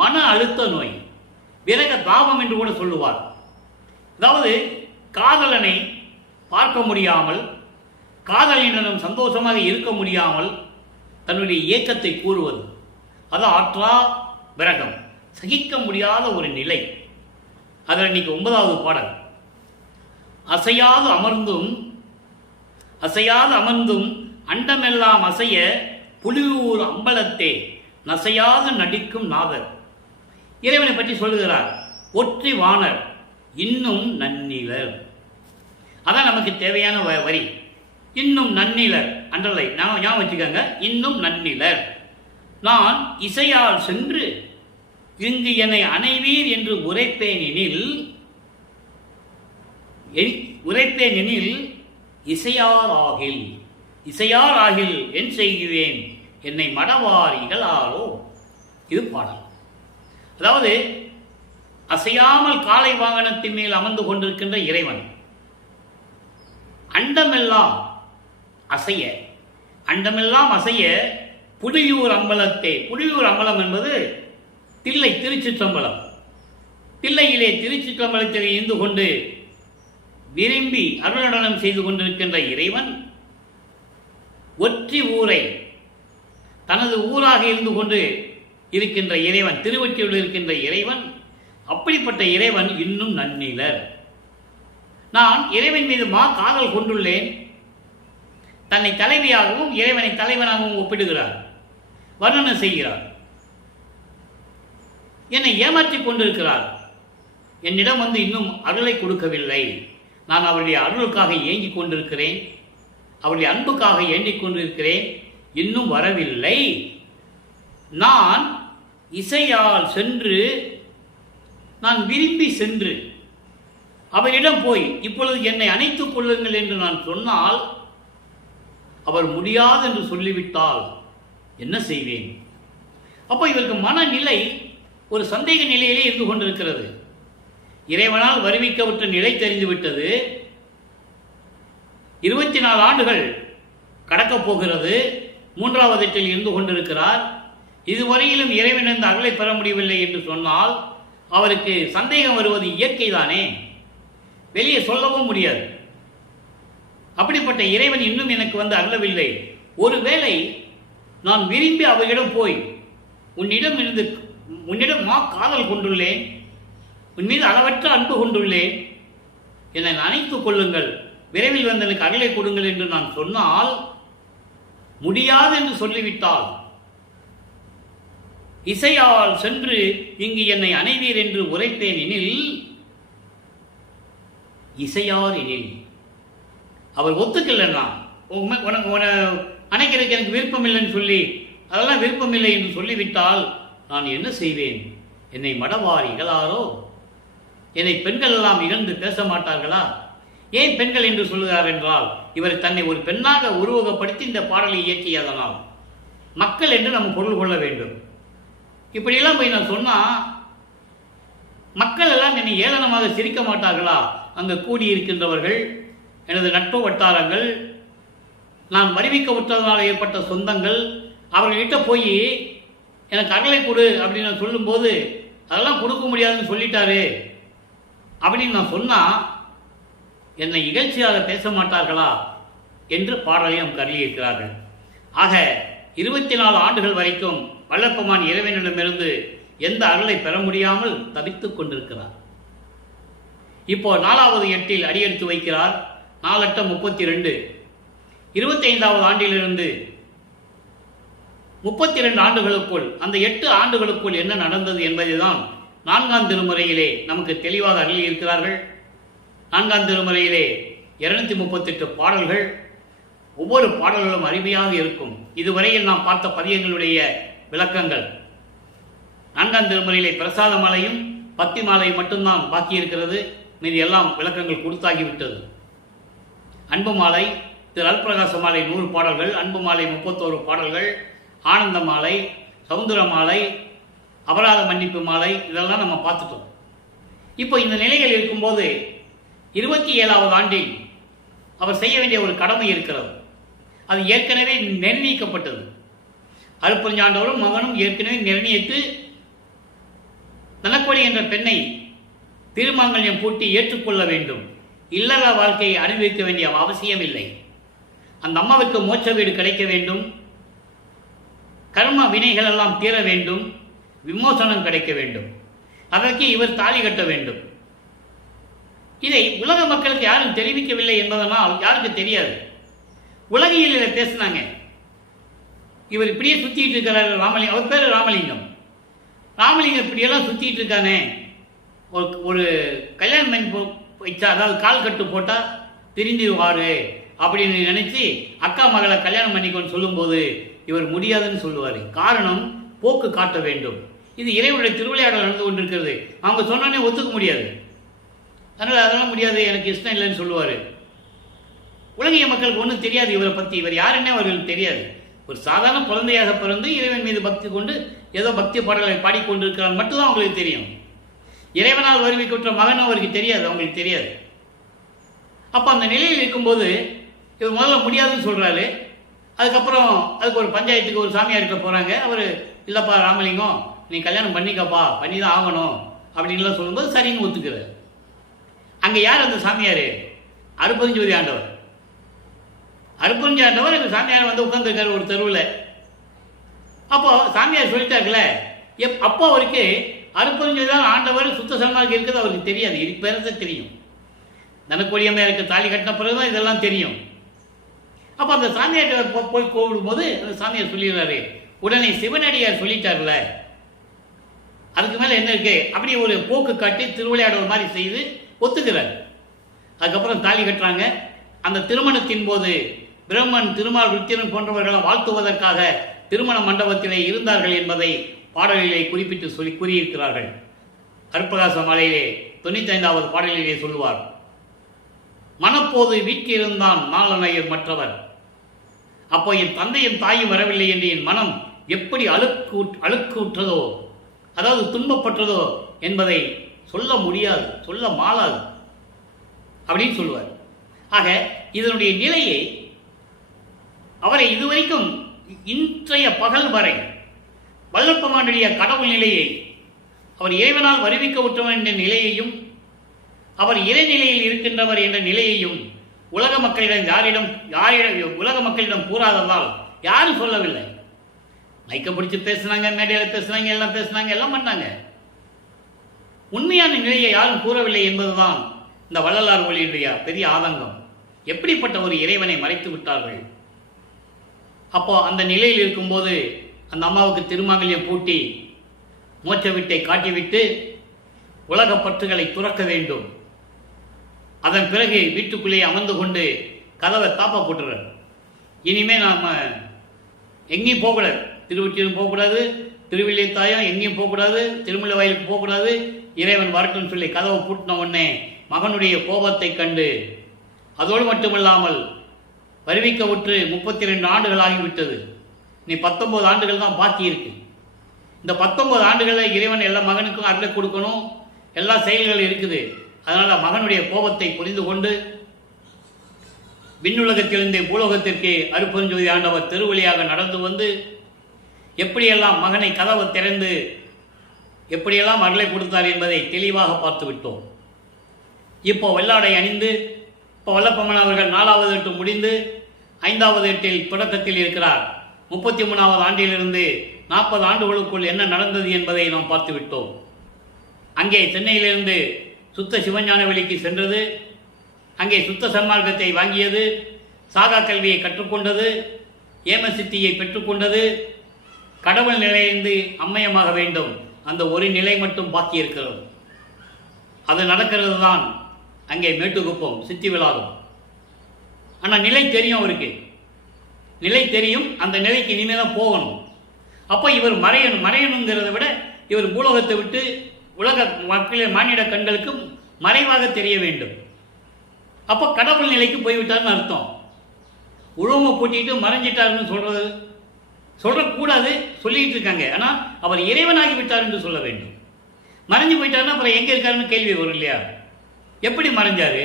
மன அழுத்த நோய், விரக தாபம் என்று கூட சொல்லுவார். அதாவது காதலனை பார்க்க முடியாமல், காதலினும் சந்தோஷமாக இருக்க முடியாமல் தன்னுடைய இயக்கத்தை கூறுவது, அது ஆற்றா விரகம், சகிக்க முடியாத ஒரு நிலை. அதில் இன்னைக்கு 9வது பாடல். அசையாது அமர்ந்தும் அண்டமெல்லாம் அசைய புலியூர் அம்பலத்தே நசையாது நடிக்கும் நாதர். இறைவனை பற்றி சொல்லுகிறார். ஒற்றி வானர் இன்னும் நன்னிலர். அதான் நமக்கு தேவையான வரி. இன்னும் நன்னிலர் அன்றலை ஞாபகம் வச்சுக்கோங்க. இன்னும் நன்னிலர். நான் இசையால் சென்று இங்கு என்னை அணைவீர் என்று உரைப்பேனெனில் இசையார் ஆகில் என் செய்குவேன் என்னை மடவாரிகளாரோ. இது பாடல். அதாவது அசையாமல் காலை வாகனத்தின் மேல் அமர்ந்து கொண்டிருக்கின்ற இறைவன் அண்டமெல்லாம் அசைய புலியூர் அம்பலத்தே. புலியூர் அம்பலம் என்பது தில்லை, திருச்சிற்றம்பலம். தில்லையிலே திருச்சிற்றம்பலத்தில் இருந்து கொண்டு விரும்பி அருளடனம் செய்து கொண்டிருக்கின்ற இறைவன் ஒற்றி ஊரை தனது ஊராக இருந்து கொண்டு இருக்கின்ற இறைவன், திருவொற்றியூரில் இருக்கின்ற இறைவன், அப்படிப்பட்ட இறைவன் இன்னும் நன்னிலர். நான் இறைவன் மீது காதல் கொண்டுள்ளேன். தன்னை தலைவியாகவும் இறைவனை தலைவனாகவும் ஒப்பிடுகிறார், வர்ணனை செய்கிறார். என்னை ஏமாற்றிக் கொண்டிருக்கிறார். என்னிடம் இன்னும் அருளை கொடுக்கவில்லை. நான் அவருடைய அருளுக்காக ஏங்கிக் கொண்டிருக்கிறேன், அவருடைய அன்புக்காக ஏங்கிக் கொண்டிருக்கிறேன். இன்னும் வரவில்லை. நான் இசையால் சென்று, நான் விரும்பி சென்று அவரிடம் போய் இப்பொழுது என்னை அணைத்துக் கொள்ளுங்கள் என்று நான் சொன்னால், அவர் முடியாது என்று சொல்லிவிட்டால் என்ன செய்வேன்? அப்போ இவருக்கு மனநிலை ஒரு சந்தேக நிலையிலே இருந்து கொண்டிருக்கிறது. இறைவனால் வருவிக்கப்பட்ட நிலை தெரிந்துவிட்டது. 24 ஆண்டுகள் கடக்கப் போகிறது. 3வது எட்டில் இருந்து கொண்டிருக்கிறார். இதுவரையிலும் இறைவனிடம் அருளை பெற முடியவில்லை என்று சொன்னால் அவருக்கு சந்தேகம் வருவது இயற்கை தானே, வெளியே சொல்லவும் முடியாது. அப்படிப்பட்ட இறைவன் இன்னும் எனக்கு அருளவில்லை. ஒருவேளை நான் விரும்பி அவரிடம் போய் உன்னிடம் காதல் கொண்டுள்ளேன், உன் மீது அளவற்ற அன்பு கொண்டுள்ளேன், என்னை அணைத்துக் கொள்ளுங்கள், விரைவில் எனக்கு அருளை கொடுங்கள் என்று நான் சொன்னால், முடியாது என்று சொல்லிவிட்டால், இசையால் சென்று இங்கு என்னை அணைவீர் என்று உரைப்பேன் எனில், இசையார் எனில் அவர் ஒத்துக்கலன்னா, உனக்கு அணைக்கிறதுக்கு எனக்கு விருப்பம் இல்லைன்னு சொல்லி, அதெல்லாம் விருப்பமில்லை என்று சொல்லிவிட்டால் நான் என்ன செய்வேன்? என்னை மடவாரிகளாரோ? என்னை பெண்கள் எல்லாம் இகழ்ந்து பேச மாட்டார்களா? ஏன் பெண்கள் என்று சொல்லுகிறார் என்றால், இவர் தன்னை ஒரு பெண்ணாக உருவகப்படுத்தி இந்த பாடலை இயக்கியதனால் மக்கள் என்று நம்ம பொருள் கொள்ள வேண்டும். இப்படியெல்லாம் போய் நான் சொன்னா மக்கள் எல்லாம் என்னை ஏளனமாக சிரிக்க மாட்டார்களா? அங்கு கூடியிருக்கின்றவர்கள், எனது நட்பு வட்டாரங்கள், நான் வருவிக்கப்பட்டதனால் ஏற்பட்ட சொந்தங்கள், அவர்கிட்ட போய் எனக்கு அருளை கொடு அப்படின்னு நான் சொல்லும்போது, அதெல்லாம் கொடுக்க முடியாதுன்னு சொல்லிட்டாரு அப்படின்னு நான் சொன்னா என்னை இகழ்ச்சியாக பேச மாட்டார்களா என்று பாடலை நாம் கருதியிருக்கிறார்கள். ஆக 24 ஆண்டுகள் வரைக்கும் வல்லப்பமான் இறைவனிடமிருந்து எந்த அருளை பெற முடியாமல் தவித்துக் கொண்டிருக்கிறார். இப்போ 4வது எட்டில் அடியெடுத்து வைக்கிறார். 4 8 32. 25வது ஆண்டிலிருந்து 32 ஆண்டுகளுக்குள், அந்த 8 ஆண்டுகளுக்குள் என்ன நடந்தது என்பதைதான் 4ஆம் திருமுறையிலே நமக்கு தெளிவாக அருளி இருக்கிறார்கள். 4ஆம் திருமுறையிலே 238 பாடல்கள், ஒவ்வொரு பாடல்களும் அருமையாக இருக்கும். இதுவரையில் நாம் பார்த்த பதியங்களுடைய விளக்கங்கள். 4ஆம் திருமுறையிலே பிரசாத மாலையும் பக்தி மாலையும் மட்டும்தான் பாக்கி இருக்கிறது. மீது எல்லாம் விளக்கங்கள் கொடுத்தாகிவிட்டது. அன்பு மாலை, திரு அல்பிரகாச மாலை 100 பாடல்கள், அன்பு மாலை 31 பாடல்கள், ஆனந்த மாலை, சவுந்தர மாலை, அபராத மன்னிப்பு மாலை, இதெல்லாம் நம்ம பார்த்துட்டோம். இப்போ இந்த நிலைகள் இருக்கும்போது 27வது ஆண்டில் அவர் செய்ய வேண்டிய ஒரு கடமை இருக்கிறது. அது ஏற்கனவே நிர்ணயிக்கப்பட்டது. அருட்பெருஞ்சாண்டவரும் மகனும் ஏற்கனவே நிர்ணயித்து நலக்கொடி என்ற பெண்ணை திருமாங்கல்யம் பூட்டி ஏற்றுக்கொள்ள வேண்டும். இல்லற வாழ்க்கையை அனுபவிக்க வேண்டிய அவசியம் இல்லை. அந்த அம்மாவுக்கு மோட்ச வீடு கிடைக்க வேண்டும், கர்ம வினைகள் எல்லாம் தீர வேண்டும், விமோசனம் கிடைக்க வேண்டும். அதற்கு இவர் தாலி கட்ட வேண்டும். இதை உலக மக்களுக்கு யாரும் தெரிவிக்கவில்லை என்பதனால் யாருக்கு தெரியாது. உலகியலில் பேசினாங்க. இவர் இப்படியே சுத்திட்டு இருக்கிறார் ராமலிங்கம், அவர் பேர் ராமலிங்கம். ராமலிங்கம் இப்படியெல்லாம் சுத்திட்டு இருக்கானே, ஒரு கல்யாணம் பண்ணி வச்சா, அதாவது கால் கட்டு போட்டால் பிரிஞ்சிருவாரு அப்படின்னு நினைச்சு அக்கா மகளை கல்யாணம் பண்ணிக்கோன்னு சொல்லும்போது இவர் முடியாதுன்னு சொல்லுவார். காரணம், போக்கு காட்ட வேண்டும். இது இறைவனுடைய திருவிளையாடல் நடந்து கொண்டிருக்கிறது. அவங்க சொன்னோன்னே ஒத்துக்க முடியாது. அதெல்லாம் முடியாது, எனக்கு இஷ்டம் இல்லைன்னு சொல்லுவார். உலகிய மக்களுக்கு ஒன்றும் தெரியாது இவரை பற்றி. இவர் யாருன்னே அவர்களுக்கு தெரியாது. ஒரு சாதாரண குழந்தையாக பிறந்து இறைவன் மீது பக்தி கொண்டு ஏதோ பக்தி பாடல்களை பாடிக்கொண்டிருக்கிறார் மட்டும்தான் அவங்களுக்கு தெரியும். இறைவனால் வருவிக்கின்ற மகன் அவருக்கு தெரியாது, அவங்களுக்கு தெரியாது. அப்போ அந்த நிலையில் இருக்கும்போது இவர் முதல்ல முடியாதுன்னு சொல்கிறாரு. அதுக்கப்புறம் அதுக்கு ஒரு பஞ்சாயத்துக்கு ஒரு சாமியார்கிட்ட போகிறாங்க. அவர், இல்லைப்பா ராமலிங்கம், நீ கல்யாணம் பண்ணிக்கப்பா, பண்ணி தான் ஆகணும் அப்படின்லாம் சொல்லும்போது சரின்னு ஒத்துக்கிறார். அங்கே யார் அந்த சாமியார்? அருட்பெருஞ்சோதி ஆண்டவர். அருட்பெருஞ்சோதி ஆண்டவர் அந்த சாமியார் வந்து உட்காந்துருக்காரு ஒரு தெருவில். அப்போ சாமியார் சொல்லிட்டாருல, அப்போ அவருக்கு அருட்பெருஞ்சோதி தான் ஆண்டவர் சுத்த சன்மார்க்கம் இருக்கிறது அவருக்கு தெரியாது. இது பேரதான் தெரியும். தனக்கொடியம்மையாருக்கு தாலி கட்டின பிறகுதான் இதெல்லாம் தெரியும். அப்போ அந்த சாமியார்கிட்ட போய் கூப்பிடும்போது அந்த சாமியார் சொல்லிடுறாரு, உடனே சிவனடியார் சொல்லிட்டார்ல, அதுக்கு மேலே என்ன இருக்கு அப்படி ஒரு போக்கு காட்டி திருவிளையாடல் மாதிரி செய்து ஒத்துக்கிறார். அதுக்கப்புறம் தாலி கட்டுறாங்க. அந்த திருமணத்தின் போது பிரம்மன், திருமால், ருத்திரன் போன்றவர்களை வாழ்த்துவதற்காக திருமண மண்டபத்திலே இருந்தார்கள் என்பதை பாடலிலே குறிப்பிட்டு கூறியிருக்கிறார்கள். அருட்பிரகாச மாலையிலே 95வது பாடலிலே சொல்லுவார், மனப்போது வீட்டிலிருந்தான் நாளனையர் மற்றவர். அப்போ என் தந்தையும் தாயும் வரவில்லை என்று என் மனம் எப்படி அழுக்குற்றதோ, அதாவது துன்பப்பட்டதோ என்பதை சொல்ல முடியாது, சொல்ல மாளாது அப்படின்னு சொல்லுவார். ஆக இதனுடைய நிலையை அவரை இதுவரைக்கும் இன்றைய பகல் வரை வல்லப்பமானுடைய கடவுள் நிலையை, அவர் இறைவனால் வருவிக்க உற்றவர் என்ற நிலையையும், அவர் இறைநிலையில் இருக்கின்றவர் என்ற நிலையையும் உலக மக்களிடம் உலக மக்களிடம் கூறாததால் யாரும் சொல்லவில்லை. மைக்கம் பிடிச்சி பேசினாங்க, மேடையில் பேசினாங்க, எல்லாம் பேசினாங்க, எல்லாம் பண்ணாங்க. உண்மையான நிலையை யாரும் கூறவில்லை என்பதுதான் இந்த வள்ளலார் ஒளியுடைய பெரிய ஆதங்கம். எப்படிப்பட்ட ஒரு இறைவனை மறைத்து விட்டார்கள். அப்போ அந்த நிலையில் இருக்கும்போது அந்த அம்மாவுக்கு திருமாங்கல்யம் பூட்டி மோட்ச வீட்டை காட்டிவிட்டு உலக பற்றுகளை துறக்க வேண்டும். அதன் பிறகு வீட்டுக்குள்ளே அமர்ந்து கொண்டு கதவை தாப்பா போட்டுறார். இனிமே நாம எங்கேயும் போகக்கூடாது, திருவொற்றியூரும் போகக்கூடாது, திருவில்லைத்தாயம் எங்கேயும் போகக்கூடாது, திருமலை வயலுக்கு போகக்கூடாது, இறைவன் வரட்டும்னு சொல்லி கதவை பூட்டின உடனே மகனுடைய கோபத்தை கண்டு, அதோடு மட்டுமில்லாமல் வருவிக்க விட்டு 32 ஆண்டுகள் ஆகிவிட்டது, நீ 19 ஆண்டுகள் தான் பாக்கி இருக்கு. இந்த 19 ஆண்டுகளில் இறைவன் எல்லா மகனுக்கும் அருளை கொடுக்கணும், எல்லா செயல்கள் இருக்குது. அதனால மகனுடைய கோபத்தை புரிந்து கொண்டு விண்ணுலகத்திலிருந்து பூலோகத்திற்கு அருட்பெருஞ்சோதி ஆண்டவர் தெருவழியாக நடந்து வந்து எப்படியெல்லாம் மகனை கதவை திறந்து எப்படியெல்லாம் அருளை கொடுத்தார் என்பதை தெளிவாக பார்த்து விட்டோம். இப்போ வெள்ளாடை அணிந்து, இப்போ வல்லப்பம்மன் அவர்கள் 4வது எட்டு முடிந்து 5வது எட்டில் தொடக்கத்தில் இருக்கிறார். 33வது ஆண்டிலிருந்து 40 ஆண்டுகளுக்குள் என்ன நடந்தது என்பதை நாம் பார்த்து விட்டோம். அங்கே சென்னையிலிருந்து சுத்த சிவஞான வெளிக்கு சென்றது, அங்கே சுத்த சன்மார்க்கத்தை வாங்கியது, சாகா கல்வியை கற்றுக்கொண்டது, ஏமசித்தியை பெற்றுக்கொண்டது, கடவுள் நிலையிலிருந்து அம்மயமாக வேண்டும். அந்த ஒரு நிலை மட்டும் பாக்கி இருக்கிறது. அது நடக்கிறது தான் அங்கே மேட்டுக்குப்பம் சித்தி விழாவும். ஆனால் நிலை தெரியும், அவருக்கு நிலை தெரியும். அந்த நிலைக்கு இனிமே தான் போகணும். அப்போ இவர் மறையணுங்கிறத விட இவர் பூலோகத்தை விட்டு உலக மக்களே மானிட கண்களுக்கு மறைவாக தெரிய வேண்டும். அப்போ கடவுள் நிலைக்கு போய்விட்டார்னு அர்த்தம். உழவமை பூட்டிட்டு மறைஞ்சிட்டாருன்னு சொல்லக்கூடாது, சொல்லிட்டு இருக்காங்க. ஆனால் அவர் இறைவனாகி விட்டார் என்று சொல்ல வேண்டும். மறைஞ்சு போயிட்டாருன்னா அப்புறம் எங்கே இருக்காருன்னு கேள்வி வரும் இல்லையா? எப்படி மறைஞ்சாரு?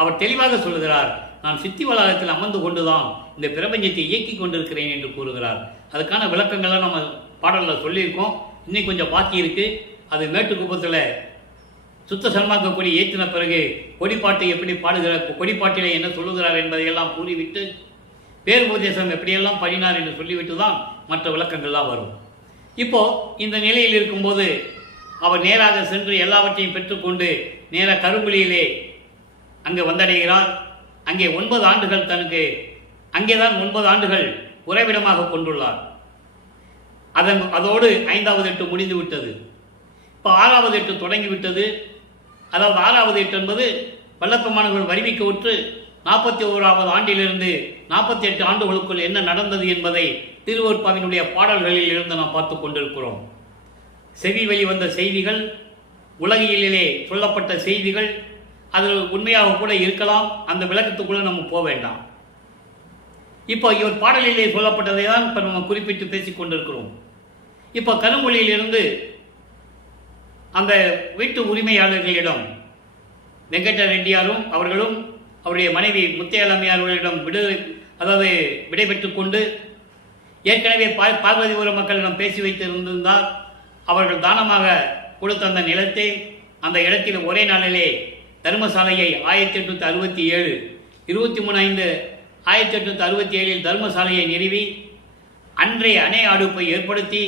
அவர் தெளிவாக சொல்லுகிறார், நான் சித்தி வளாகத்தில் அமர்ந்து கொண்டுதான் இந்த பிரபஞ்சத்தை இயக்கி கொண்டிருக்கிறேன் என்று கூறுகிறார். அதுக்கான விளக்கங்களை நம்ம பாடலில் சொல்லியிருக்கோம். இன்னும் கொஞ்சம் பாக்கி இருக்கு. அது மேட்டுக்குப்பத்தில் சுத்த சன்மார்க்க ஏற்றின பிறகு கொடிப்பாட்டு எப்படி பாடுகிறார், கொடிப்பாட்டிலே என்ன சொல்லுகிறார் என்பதையெல்லாம் கூறிவிட்டு பேருபதேசம் எப்படியெல்லாம் பண்ணினார் என்று சொல்லிவிட்டு தான் மற்ற விளக்கங்கள்லாம் வரும். இப்போ இந்த நிலையில் இருக்கும்போது அவர் நேராக சென்று எல்லாவற்றையும் பெற்றுக்கொண்டு நேராக கருங்குழியிலே அங்கே வந்தடைகிறார். அங்கே 9 ஆண்டுகள் தனக்கு அங்கேதான் 9 ஆண்டுகள் உறைவிடமாக கொண்டுள்ளார். அதோடு 5வது எட்டு முடிந்து விட்டது. இப்போ 6வது எட்டு தொடங்கிவிட்டது. அதாவது 6வது எட்டு என்பது வல்லப்பமானவர்கள் வருவிக்க உற்று 41வது ஆண்டிலிருந்து 48 ஆண்டுகளுக்குள் என்ன நடந்தது என்பதை திருவருட்பாவினுடைய பாடல்களில் இருந்து நாம் பார்த்து கொண்டிருக்கிறோம். செவி வழி வந்த செய்திகள், உலகியலிலே சொல்லப்பட்ட செய்திகள், அது உண்மையாக கூட இருக்கலாம். அந்த விளக்கத்துக்குள்ள நம்ம போக வேண்டாம். இப்போ இவர் பாடலிலே சொல்லப்பட்டதை தான் இப்போ நம்ம குறிப்பிட்டு பேசிக் கொண்டிருக்கிறோம். இப்போ கருமொழியிலிருந்து அந்த வீட்டு உரிமையாளர்களிடம் வெங்கட ரெட்டியாரும் அவர்களும் அவருடைய மனைவி முத்தையலம்மையார்களிடம் விடை பெற்றுக் கொண்டு ஏற்கனவே பார்வதிபுரம் மக்களிடம் பேசி வைத்திருந்தார். அவர்கள் தானமாக கொடுத்த அந்த நிலத்தை அந்த இடத்தில் ஒரே நாளிலே தர்மசாலையை 1867 23/5/1867 தர்மசாலையை நிறுவி அன்றைய அணை அடுப்பை ஏற்படுத்தி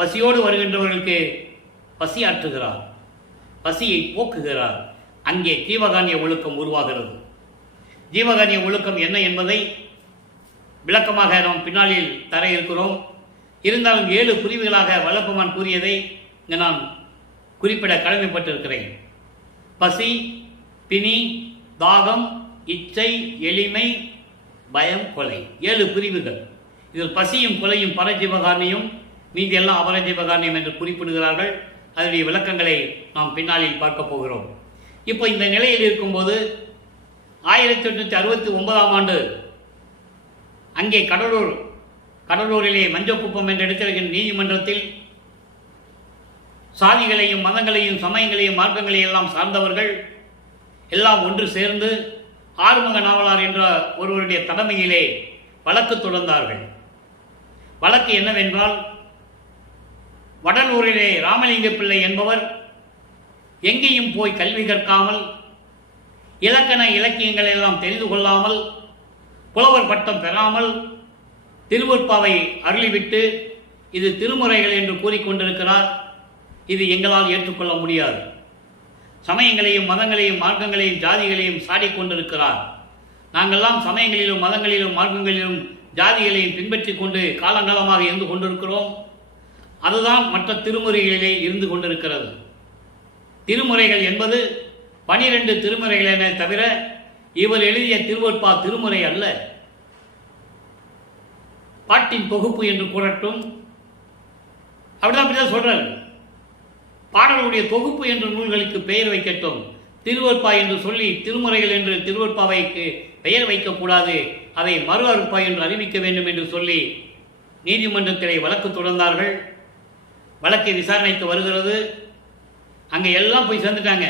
பசியோடு வருகின்றவர்களுக்கு பசி ஆற்றுகிறார், பசியை போக்குகிறார். அங்கே ஜீவகானிய ஒழுக்கம் உருவாகிறது. ஜீவகானிய ஒழுக்கம் என்ன என்பதை விளக்கமாக நாம் பின்னாளில் தர இருக்கிறோம். இருந்தாலும் 7 பிரிவுகளாக வல்லப்பமான் கூறியதை இங்கே நான் குறிப்பிட கடமைப்பட்டிருக்கிறேன். பசி, பிணி, தாகம், இச்சை, எளிமை, பயம், கொலை, 7 பிரிவுகள். இதில் பசியும் கொலையும் பரஜீவகாரணியும், மீதி எல்லாம் அபரஜீவகாரணியம் என்று குறிப்பிடுகிறார்கள். அதனுடைய விளக்கங்களை நாம் பின்னாளில் பார்க்க போகிறோம். இப்போ இந்த நிலையில் இருக்கும்போது 1869ஆம் ஆண்டு அங்கே கடலூரிலே மஞ்சக்குப்பம் என்ற இடத்தில் இருக்கின்ற நீதிமன்றத்தில் சாதிகளையும் மதங்களையும் சமயங்களையும் மார்க்கங்களையும் எல்லாம் சார்ந்தவர்கள் எல்லாம் ஒன்று சேர்ந்து ஆறுமுக நாவலார் என்ற ஒருவருடைய தலைமையிலே வழக்கு தொடர்ந்தார்கள். வழக்கு என்னவென்றால், வடலூரிலே ராமலிங்க பிள்ளை என்பவர் எங்கேயும் போய் கல்வி கற்காமல், இலக்கண இலக்கியங்கள் எல்லாம் தெரிந்து கொள்ளாமல், புலவர் பட்டம் பெறாமல் திருவருட்பாவை அருளிவிட்டு இது திருமுறைகள் என்று கூறிக்கொண்டிருக்கிறார். இது எங்களால் ஏற்றுக்கொள்ள முடியாது. சமயங்களையும் மதங்களையும் மார்க்கங்களையும் ஜாதிகளையும் சாடிக்கொண்டிருக்கிறார். நாங்கள்லாம் சமயங்களிலும் மதங்களிலும் மார்க்கங்களிலும் ஜாதிகளையும் பின்பற்றி கொண்டு காலங்காலமாக இருந்து கொண்டிருக்கிறோம். அதுதான் மற்ற திருமுறைகளிலே இருந்து கொண்டிருக்கிறது. திருமுறைகள் என்பது 12 திருமுறைகள் என தவிர இவர் எழுதிய திருவருட்பா திருமுறை அல்ல. பாட்டின் தொகுப்பு என்று கூறட்டும், அப்படிதான் சொல்றாரு. பாடலுடைய தொகுப்பு என்ற நூல்களுக்கு பெயர் வைக்கட்டும். திருவருட்பா என்று சொல்லி திருமுறைகள் என்று திருவருட்பாவைக்கு பெயர் வைக்கக்கூடாது, அதை மறு அருட்பா என்று அறிவிக்க வேண்டும் என்று சொல்லி நீதிமன்றத்திலே வழக்கு தொடர்ந்தார்கள். வழக்கை விசாரணைக்கு வருகிறது. அங்கே எல்லாம் போய் சேர்ந்துட்டாங்க.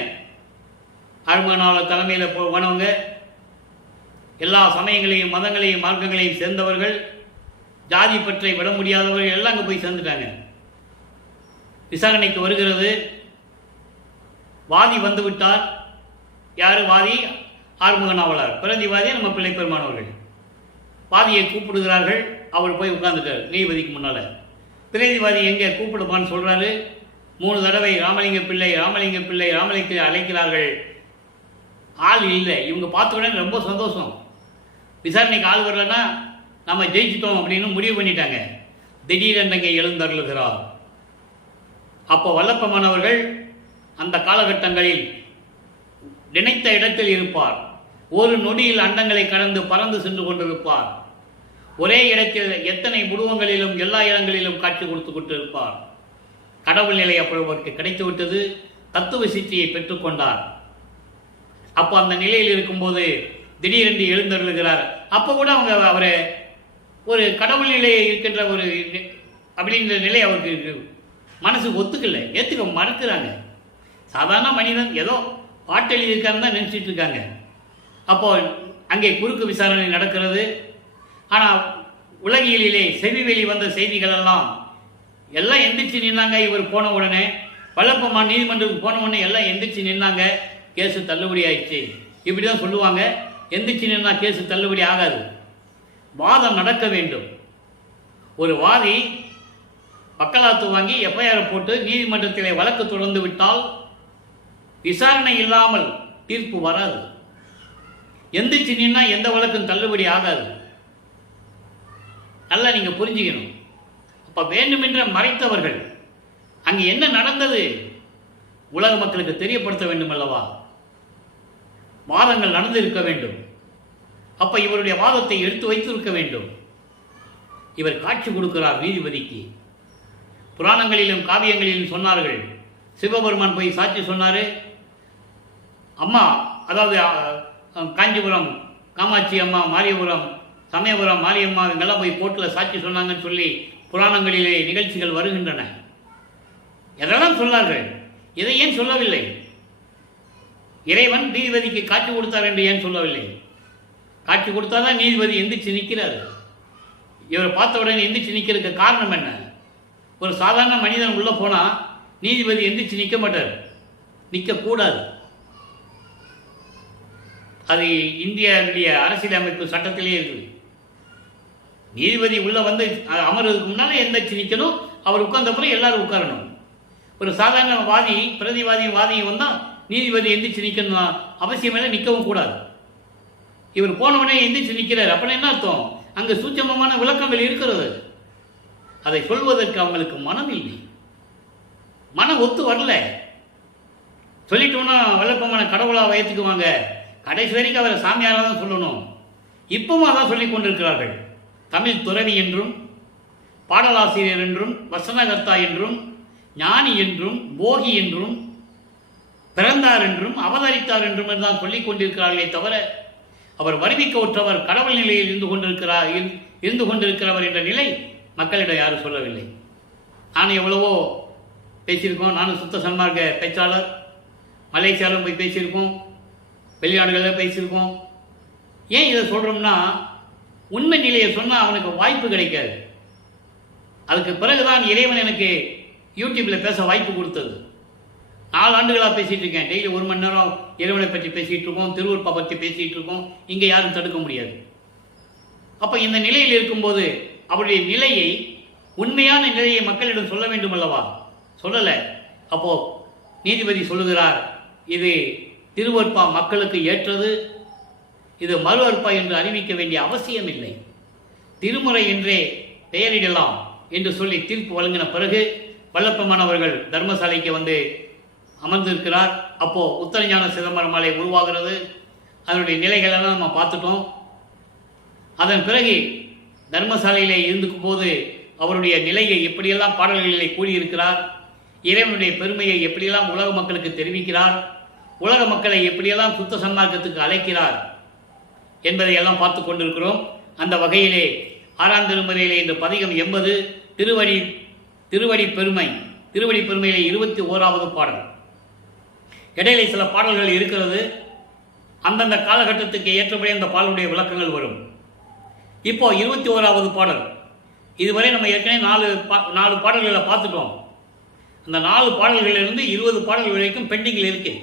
ஆறுமுகநாவலர் தலைமையில் போனவங்க, எல்லா சமயங்களையும் மதங்களையும் மார்க்கங்களையும் சேர்ந்தவர்கள், ஜாதி பற்றை விட முடியாதவர்கள் எல்லாம் அங்கே போய் சேர்ந்துட்டாங்க. விசாரணைக்கு வருகிறது. வாதி வந்து விட்டார். யார் வாதி? ஆறுமுக நாவலர். பிரதிவாதி நம்ம பிள்ளை பெருமானவர்கள். வாதியை கூப்பிடுகிறார்கள். அவர் போய் உட்கார்ந்துட்டார் நீதிபதிக்கு முன்னால. பிரதிவாதி எங்கே கூப்பிடுப்பான்னு சொல்றாரு. 3 தடவை ராமலிங்க பிள்ளை அழைக்கிறார்கள். ஆள் இல்லை. இவங்க பார்த்த உடனே ரொம்ப சந்தோஷம். விசாரணைக்கு ஆள் வரலன்னா நம்ம ஜெயிச்சிட்டோம் அப்படின்னு முடிவு பண்ணிட்டாங்க. திடீரென்றங்கே எழுந்தருளுகிறார். அப்போ வல்லப்பமானவர்கள் அந்த காலகட்டங்களில் நினைத்த இடத்தில் இருப்பார். ஒரு நொடியில் அண்டங்களை கடந்து பறந்து சென்று கொண்டிருப்பார். ஒரே இடத்தில் எத்தனை உருவங்களிலும் எல்லா இடங்களிலும் காட்சி கொடுத்து கொண்டு இருப்பார். கடவுள் நிலை அப்பொழுது அவருக்கு கிடைத்துவிட்டது. தத்துவ சித்தியை பெற்றுக்கொண்டார். அப்போ அந்த நிலையில் இருக்கும்போது திடீரென்று எழுந்தருளுகிறார். அப்போ கூட அவங்க அவரை ஒரு கடவுள் நிலையை இருக்கின்ற ஒரு அப்படிங்கிற நிலை அவருக்கு மனசு ஒத்துக்கல, ஏற்றுக்க மறுக்கிறாங்க. சாதாரண மனிதன் ஏதோ பாட்டு எழுதியிருக்காருன்னு தான் நினச்சிட்டு இருக்காங்க. அப்போ அங்கே குறுக்கு விசாரணை நடக்கிறது. ஆனால் உலகியலிலே செவிவெளி வந்த செய்திகள் எல்லாம் எந்திரிச்சு நின்னாங்க. இவர் போன உடனே வல்லப்பம்மா நீதிமன்றத்துக்கு போன உடனே எல்லாம் எந்திரிச்சு நின்னாங்க. கேஸு தள்ளுபடி ஆயிடுச்சு. இப்படி தான் சொல்லுவாங்க. எந்திரிச்சு நின்னா கேஸு தள்ளுபடி ஆகாது. வாதம் நடக்க வேண்டும். ஒரு வாதி வக்காலத்து வாங்கி எஃப்ஐஆர் போட்டு நீதிமன்றத்திலே வழக்கு தொடர்ந்து விட்டால் விசாரணை இல்லாமல் தீர்ப்பு வராது. எந்திரிச்சு நின்னா எந்த வழக்கும் தள்ளுபடி ஆகாது. நல்லா நீங்க புரிஞ்சுக்கணும். அப்ப வேண்டுமென்ற மறைத்தவர்கள் அங்கே என்ன நடந்தது உலக மக்களுக்கு தெரியப்படுத்த வேண்டும் அல்லவா? வாதங்கள் நடந்து இருக்க வேண்டும். அப்ப இவருடைய வாதத்தை எடுத்து வைத்திருக்க வேண்டும். இவர் காட்சி கொடுக்கிறார் நீதிபதிக்கு. புராணங்களிலும் காவியங்களிலும் சொன்னார்கள், சிவபெருமான் போய் சாட்சி சொன்னாரு. அம்மா, அதாவது காஞ்சிபுரம் காமாட்சி அம்மா, மாரியபுரம் சமயபுரம் மாரியம்மா இவங்கெல்லாம் போய் கோர்ட்டில் சாட்சி சொன்னாங்கன்னு சொல்லி புராணங்களிலே நிகழ்ச்சிகள் வருகின்றன. எதெல்லாம் சொன்னார்கள். இதை ஏன் சொல்லவில்லை? இறைவன் நீதிபதிக்கு காட்சி கொடுத்தார் என்று ஏன் சொல்லவில்லை? காட்சி கொடுத்தாதான் நீதிபதி எந்திரிச்சு நிற்கிறார். இவரை பார்த்த உடனே எந்திரிச்சு நிற்கிறதுக்கு காரணம் என்ன? ஒரு சாதாரண மனிதன் உள்ள போனா நீதிபதி எந்திரிச்சு நிற்க மாட்டார், நிற்கக்கூடாது. அது இந்தியாவுடைய அரசியலமைப்பு சட்டத்திலே இருக்குது. நீதிபதி உள்ள வந்து அமர்றதுக்கு முன்னால எந்திரிச்சு நிற்கணும். அவர் உட்கார்ந்தப்பறம் எல்லாரும் உட்காரணும். ஒரு சாதாரண வாதி பிரதிவாதியும் வந்தால் நீதிபதி எந்திரிச்சு நிற்கணும் அவசியம் இல்லை, நிற்கவும் கூடாது. இவர் போன உடனே எந்திரிச்சு நிற்கிறார். அப்படின்னு என்ன அர்த்தம்? அங்கே சூட்சமமான விளக்கங்கள் இருக்கிறது. அதை சொல்வதற்கு அவங்களுக்கு மனம் இல்லை, மனம் ஒத்து வரல. சொல்லிட்டோம்னா வல்லப்பமான கடவுளாக ஏற்றுக்குவாங்க. கடைசி வரைக்கும் அவரை சாமியாராக தான் சொல்லணும். இப்பவும் அதான் சொல்லிக் கொண்டிருக்கிறார்கள். தமிழ் துறவி என்றும், பாடலாசிரியர் என்றும், வசனகர்த்தா என்றும், ஞானி என்றும், போகி என்றும், பிறந்தார் என்றும், அவதரித்தார் என்றும் தான் சொல்லிக் கொண்டிருக்கிறார்களே தவிர அவர் வருவிக்க உற்றவர், கடவுள் நிலையில் இருந்து கொண்டிருக்கிறவர் என்ற நிலை மக்களிடம் யாரும் சொல்லவில்லை. நானும் எவ்வளவோ பேசியிருக்கோம். நானும் சுத்த சன்மார்க்க பேச்சாளர். மலேசியாவிலும் போய் பேசியிருக்கோம், வெளிநாடுகளில் பேசியிருக்கோம். ஏன் இதை சொல்கிறோம்னா, உண்மை நிலையை சொன்னால் அவனுக்கு வாய்ப்பு கிடைக்காது. அதுக்கு பிறகுதான் இறைவன் எனக்கு யூடியூப்பில் பேச வாய்ப்பு கொடுத்தது. 4 ஆண்டுகளாக பேசிகிட்டு இருக்கேன். டெய்லி 1 மணி நேரம் இறைவனை பற்றி பேசிகிட்டு இருக்கோம், திருவருட்பா பற்றி பேசிகிட்டு இருக்கோம். இங்கே யாரும் தடுக்க முடியாது. அப்போ இந்த நிலையில் இருக்கும்போது அவருடைய நிலையை, உண்மையான நிலையை மக்களிடம் சொல்ல வேண்டும் அல்லவா? சொல்லலை. அப்போ நீதிபதி சொல்லுகிறார், இது திருவருட்பா மக்களுக்கு ஏற்றது, இது மறு அற்பா என்று அறிவிக்க வேண்டிய அவசியம் இல்லை, திருமுறை என்றே பெயரிடலாம் என்று சொல்லி தீர்ப்பு வழங்கின பிறகு வல்லப்பமானவர்கள் தர்மசாலைக்கு வந்து அமர்ந்திருக்கிறார். அப்போ உத்தரஞான சிதம்பரம் மாலை உருவாகிறது. அதனுடைய நிலைகளெல்லாம் நம்ம பார்த்துட்டோம். அதன் பிறகு தர்மசாலையிலே இருந்துக்கும் போது அவருடைய நிலையை எப்படியெல்லாம் பாடல்களிலே கூறியிருக்கிறார், இறைவனுடைய பெருமையை எப்படியெல்லாம் உலக மக்களுக்கு தெரிவிக்கிறார், உலக மக்களை எப்படியெல்லாம் சுத்த சன்மார்க்கத்துக்கு அழைக்கிறார் என்பதை எல்லாம் பார்த்து கொண்டிருக்கிறோம். அந்த வகையிலே 6ஆம் திருமுறையிலே இந்த பதிகம் 80 திருவடி பெருமை, திருவடி பெருமையிலே 21வது பாடல். இடையிலே சில பாடல்கள் இருக்கிறது. அந்தந்த காலகட்டத்துக்கு ஏற்றபடி அந்த பாடலுடைய விளக்கங்கள் வரும். இப்போ 21வது பாடல். இதுவரை நம்ம ஏற்கனவே 4 பாடல்களை பார்த்துட்டோம். அந்த 4 பாடல்களிலிருந்து 20 பாடல்கள் வரைக்கும் பெண்டிங்கில் இருக்கு.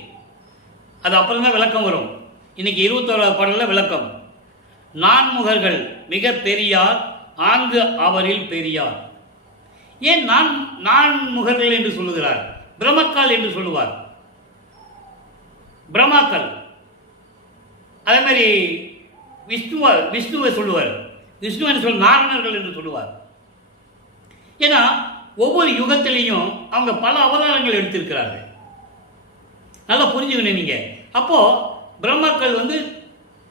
அது அப்புறம் தான் விளக்கம் வரும். இன்னைக்கு 21வது பாடலில் விளக்கம். நான்முகர்கள் மிக பெரியார், ஆங்கு அவரில் பெரியார். ஏன் நான்முகர்கள் என்று சொல்லுகிறார்? பிரம்மக்கால் என்று சொல்லுவார். பிரம்மாக்கள். அதே மாதிரி விஷ்ணுவை சொல்லுவார். விஷ்ணு என்று நாரணர்கள் என்று சொல்லுவார். ஏன்னா ஒவ்வொரு யுகத்திலையும் அவங்க பல அவதாரங்கள் எடுத்திருக்கிறார்கள். நல்லா புரிஞ்சுக்கணும் நீங்க. அப்போ பிரம்மக்கள்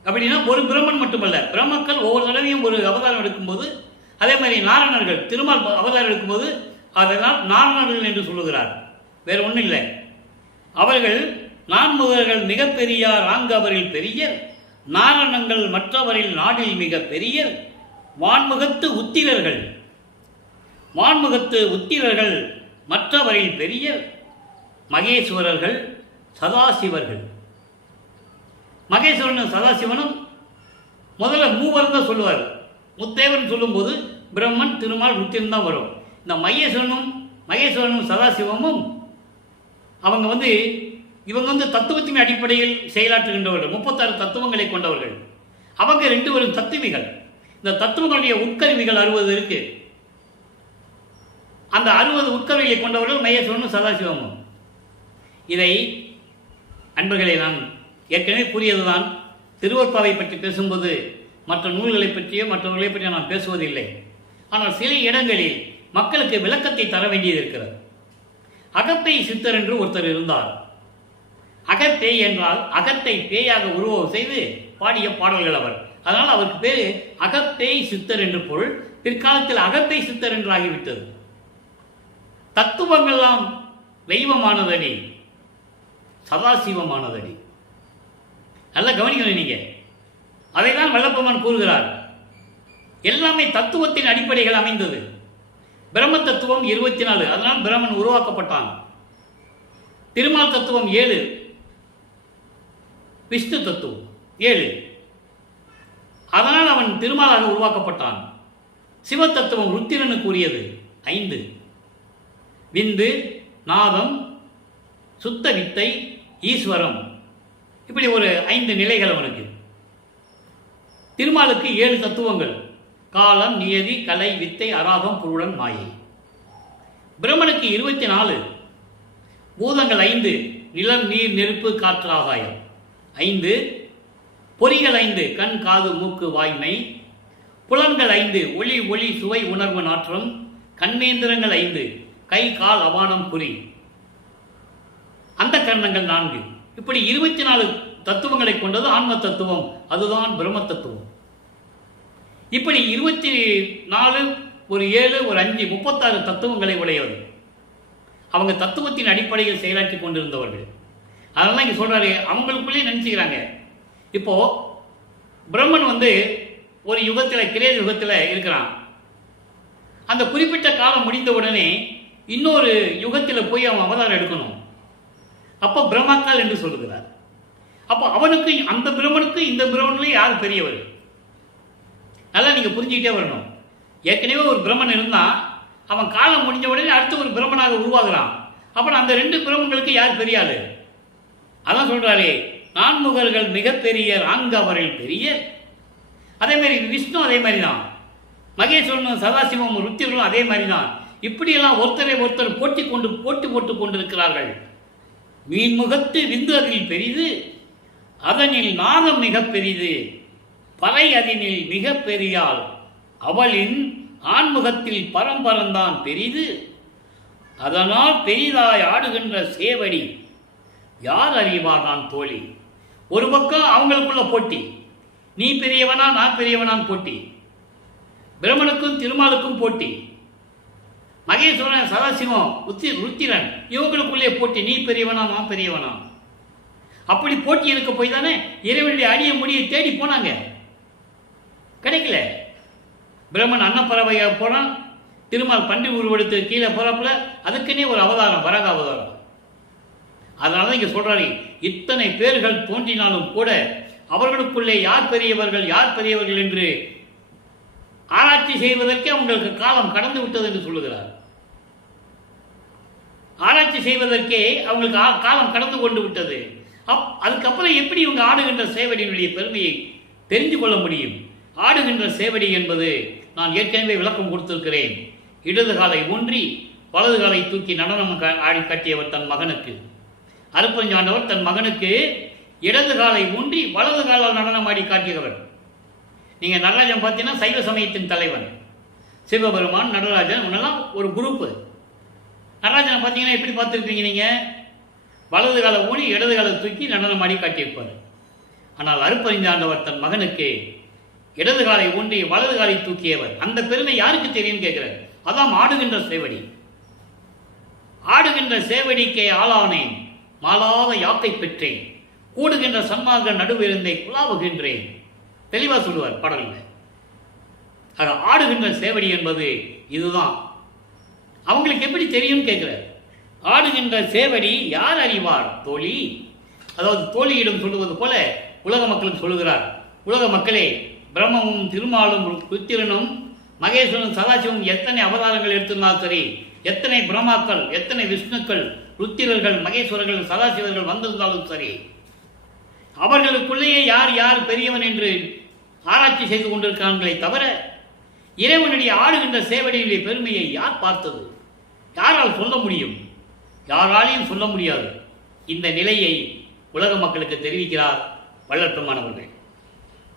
அப்படின்னா ஒரு பிரம்மன் மட்டுமல்ல, பிரம்மக்கள் ஒவ்வொரு தடவையும் ஒரு அவதாரம் எடுக்கும்போது, அதே மாதிரி நாரணர்கள் திருமால் அவதாரம் எடுக்கும்போது அதனால் நாரணர்கள் என்று சொல்லுகிறார். வேற ஒன்றும் இல்லை. அவர்கள் நான்முகர்கள் மிகப்பெரியார் ஆங்கவரில் பெரிய நாரணங்கள் மற்றவரில் நாடில் மிக பெரிய வான்முகத்து உத்திரர்கள் மற்றவரில் பெரிய மகேஸ்வரர்கள் சதாசிவர்கள். மகேஸ்வரனும் சதாசிவனும் முதல்ல மூவர் தான் சொல்லுவார். முத்தேவன் சொல்லும்போது பிரம்மன் திருமால் ருத்திரன் தான் வரும். இந்த மகேஸ்வரனும் சதாசிவமும் அவங்க இவங்க தத்துவத்தின் அடிப்படையில் செயலாற்றுகின்றவர்கள். 36 தத்துவங்களை கொண்டவர்கள். அவங்க 2 பேரும் தத்துவிகள். இந்த தத்துவங்களுடைய உட்கருவிகள் 60 இருக்கு. அந்த 60 உட்கருவிகளை கொண்டவர்கள் மகேஸ்வரனும் சதாசிவமும். இதை அன்பர்களை நான் ஏற்கனவே கூறியதுதான். திருவற்பாவை பற்றி பேசும்போது மற்ற நூல்களை பற்றியோ மற்றவர்களை பற்றியோ நான் பேசுவதில்லை. ஆனால் சில இடங்களில் மக்களுக்கு விளக்கத்தை தர வேண்டியது இருக்கிறது. அகப்பை சித்தர் என்று ஒருத்தர் இருந்தார். அகப்பேய் என்றால் அகத்தை பேயாக உருவம் செய்து பாடிய பாடல்கள் அவர். அதனால் அவருக்கு பேரு அகப்பேய் சித்தர் என்று பொருள். பிற்காலத்தில் அகப்பை சித்தர் என்று ஆகிவிட்டது. தத்துவங்கள்லாம் தெய்வமானதடி, சதாசிவமானதடி. நல்லா கவனிக்கணும் நீங்க. அதைதான் வல்லப்பெருமான் கூறுகிறார். எல்லாமே தத்துவத்தின் அடிப்படைகள் அமைந்தது. பிரம்ம தத்துவம் 24, அதனால் பிரம்மன் உருவாக்கப்பட்டான். திருமால் தத்துவம் 7, விஷ்ணு தத்துவம் 7, அதனால் அவன் திருமாலாக உருவாக்கப்பட்டான். சிவ தத்துவம் ருத்திரனுக்கு உரியது 5, விந்து, நாதம், சுத்த வித்தை, ஈஸ்வரம், இப்படி ஒரு 5 நிலைகள் அவனுக்கு. திருமாலுக்கு 7 தத்துவங்கள்: காலம், நியதி, கலை, வித்தை, அராகம், புருடன், மாயை. பிரம்மனுக்கு 24, பூதங்கள் 5: நிலம், நீர், நெருப்பு, காற்று, ஆகாயம் 5, பொறிகள் 5: கண், காது, மூக்கு, வாய்மை. புலன்கள் 5: ஒளி, சுவை, உணர்வு, நாற்றம். கண்ணேந்திரங்கள் 5: கை, கால், அபானம், குறி. அந்த கரணங்கள் 4. இப்படி 24 தத்துவங்களை கொண்டது ஆன்ம தத்துவம். அதுதான் பிரம்ம தத்துவம். இப்படி 24 ஒரு 7 ஒரு 5 36 தத்துவங்களை உடையவர். அவங்க தத்துவத்தின் அடிப்படையில் செயலாற்றி கொண்டிருந்தவர்கள். அதனால இங்க சொல்றாரு, அவங்களுக்குள்ளே நினைச்சுக்கிறாங்க. இப்போ பிரம்மன் ஒரு யுகத்தில், கிரேத யுகத்தில் இருக்கிறான். அந்த குறிப்பிட்ட காலம் முடிந்த உடனே இன்னொரு யுகத்தில் போய் அவன் அவதாரம் எடுக்கணும். அப்போ பிரம்மாக்கள் என்று சொல்லுகிறார். அப்போ அவனுக்கு, அந்த பிரம்மனுக்கு இந்த பிரம்மனில் யார் பெரியவர்? நல்லா நீங்க புரிஞ்சுக்கிட்டே வரணும். ஏற்கனவே ஒரு பிரம்மன் இருந்தான், அவன் காலம் முடிஞ்ச உடனே அடுத்த ஒரு பிரம்மனாக உருவாகிறான். அப்புறம் அந்த 2 பிரம்மங்களுக்கு யார் பெரிய ஆளு? அதான் சொல்றாரு, நான்முகர்கள் மிகப்பெரிய ராங்கவரில் பெரிய. அதே மாதிரி விஷ்ணு அதே மாதிரி தான், மகேஸ்வரனும் சதாசிவம் ருத்திரனும் அதே மாதிரி தான். இப்படியெல்லாம் ஒருத்தரை ஒருத்தர் போட்டி போட்டு கொண்டிருக்கிறார்கள். மீன்முகத்து விந்து அதில் பெரிது, அதனில் நாதம் மிக பெரிது, பறை அதனில் மிக பெரியாள், அவளின் ஆண்முகத்தில் பரம்பரந்தான் பெரிது, அதனால் பெரிதாய் ஆடுகின்ற சேவடி யார் அறிவார் நான் தோழி. ஒரு பக்கம் அவங்களுக்குள்ள போட்டி, நீ பெரியவனா நான் பெரியவனான் போட்டி. பிரம்மனுக்கும் திருமாலுக்கும் போட்டி, மகேஸ்வரன் சதாசிவம் ருத்திரன் இவங்களுக்குள்ளே போட்டி, நீ பெரியவனா நான் பெரியவனா. அப்படி போட்டி இருக்க போய் தானே இறைவனுடைய அடிய முடியை தேடி போனாங்க, கிடைக்கல. பிரம்மன் அன்னப்பறவையாக போனான், திருமால் பன்றி உருவெடுத்து கீழே போறாப்புல, அதுக்குன்னே ஒரு அவதாரம், வரக அவதாரம். அதனால இங்க சொல்றாரு, இத்தனை பேர்கள் தோன்றினாலும் கூட அவர்களுக்குள்ளே யார் பெரியவர்கள் என்று ஆராய்ச்சி செய்வதற்கே அவங்களுக்கு காலம் கடந்து விட்டது என்று சொல்லுகிறார். ஆராய்ச்சி செய்வதற்கே அவங்களுக்கு காலம் கடந்து கொண்டு விட்டது. அதுக்கப்புறம் எப்படி இவங்க ஆடுகின்ற சேவடியினுடைய பெருமையை தெரிந்து கொள்ள முடியும்? ஆடுகின்ற சேவடி என்பது நான் ஏற்கனவே விளக்கம் கொடுத்திருக்கிறேன். இடது காலை ஊன்றி வலது காலை தூக்கி நடனம் ஆடி காட்டியவர் தன் மகனுக்கு. அருப்பஞ்சாண்டவர் தன் மகனுக்கு இடது காலை ஊன்றி வலது காலால் நடனம் ஆடி காட்டியவர். நீங்கள் நடராஜன் பார்த்தீங்கன்னா சைவ சமயத்தின் தலைவன். சிவபெருமான், நடராஜன் இவனெல்லாம் ஒரு குரூப்பு. நடராஜனை பார்த்தீங்கன்னா எப்படி பார்த்துருப்பீங்க நீங்கள்? வலது காலை ஊனி இடது காலை தூக்கி நடனம் ஆடி காட்டியிருப்பார். ஆனால் அருட்பரிந்த ஆண்டவர் தன் மகனுக்கு இடது காலை ஊன்றி வலது காலை தூக்கியவர். அந்த பெருமை யாருக்கு தெரியும் கேட்கிறார். அதான் ஆடுகின்ற சேவடி. ஆடுகின்ற சேவடிக்கே ஆளானேன், மாளாத யாக்கை பெற்றேன், கூடுகின்ற சன்மார்க்க நடுவிருந்தை குலாவுகின்றேன். தெளிவாக சொல்லுவார் பாடலில். ஆக ஆடுகின்ற சேவடி என்பது இதுதான். அவங்களுக்கு எப்படி தெரியும் கேட்கிறார். ஆடுகின்ற சேவடி யார் அறிவார் தோழி? அதாவது தோழியிடம் சொல்லுவது போல உலக மக்களுக்கு சொல்லுகிறார். உலக மக்களே, பிரம்மமும் திருமாலும் ருத்திரனும் மகேஸ்வரனும் சதாசிவம் எத்தனை அவதாரங்கள் எடுத்திருந்தாலும் சரி, எத்தனை பிரம்மாக்கள், எத்தனை விஷ்ணுக்கள், ருத்திரர்கள், மகேஸ்வரர்கள், சதாசிவர்கள் வந்திருந்தாலும் சரி, அவர்களுக்குள்ளேயே யார் யார் பெரியவன் என்று ஆராய்ச்சி செய்து கொண்டிருக்கிறார்களே தவிர இறைவனுடைய ஆடுகின்ற சேவடியுடைய பெருமையை யார் பார்த்தது? யாரால் சொல்ல முடியும்? யாராலையும் சொல்ல முடியாது. இந்த நிலையை உலக மக்களுக்கு தெரிவிக்கிறார் வள்ளற்பெருமானவர்கள்.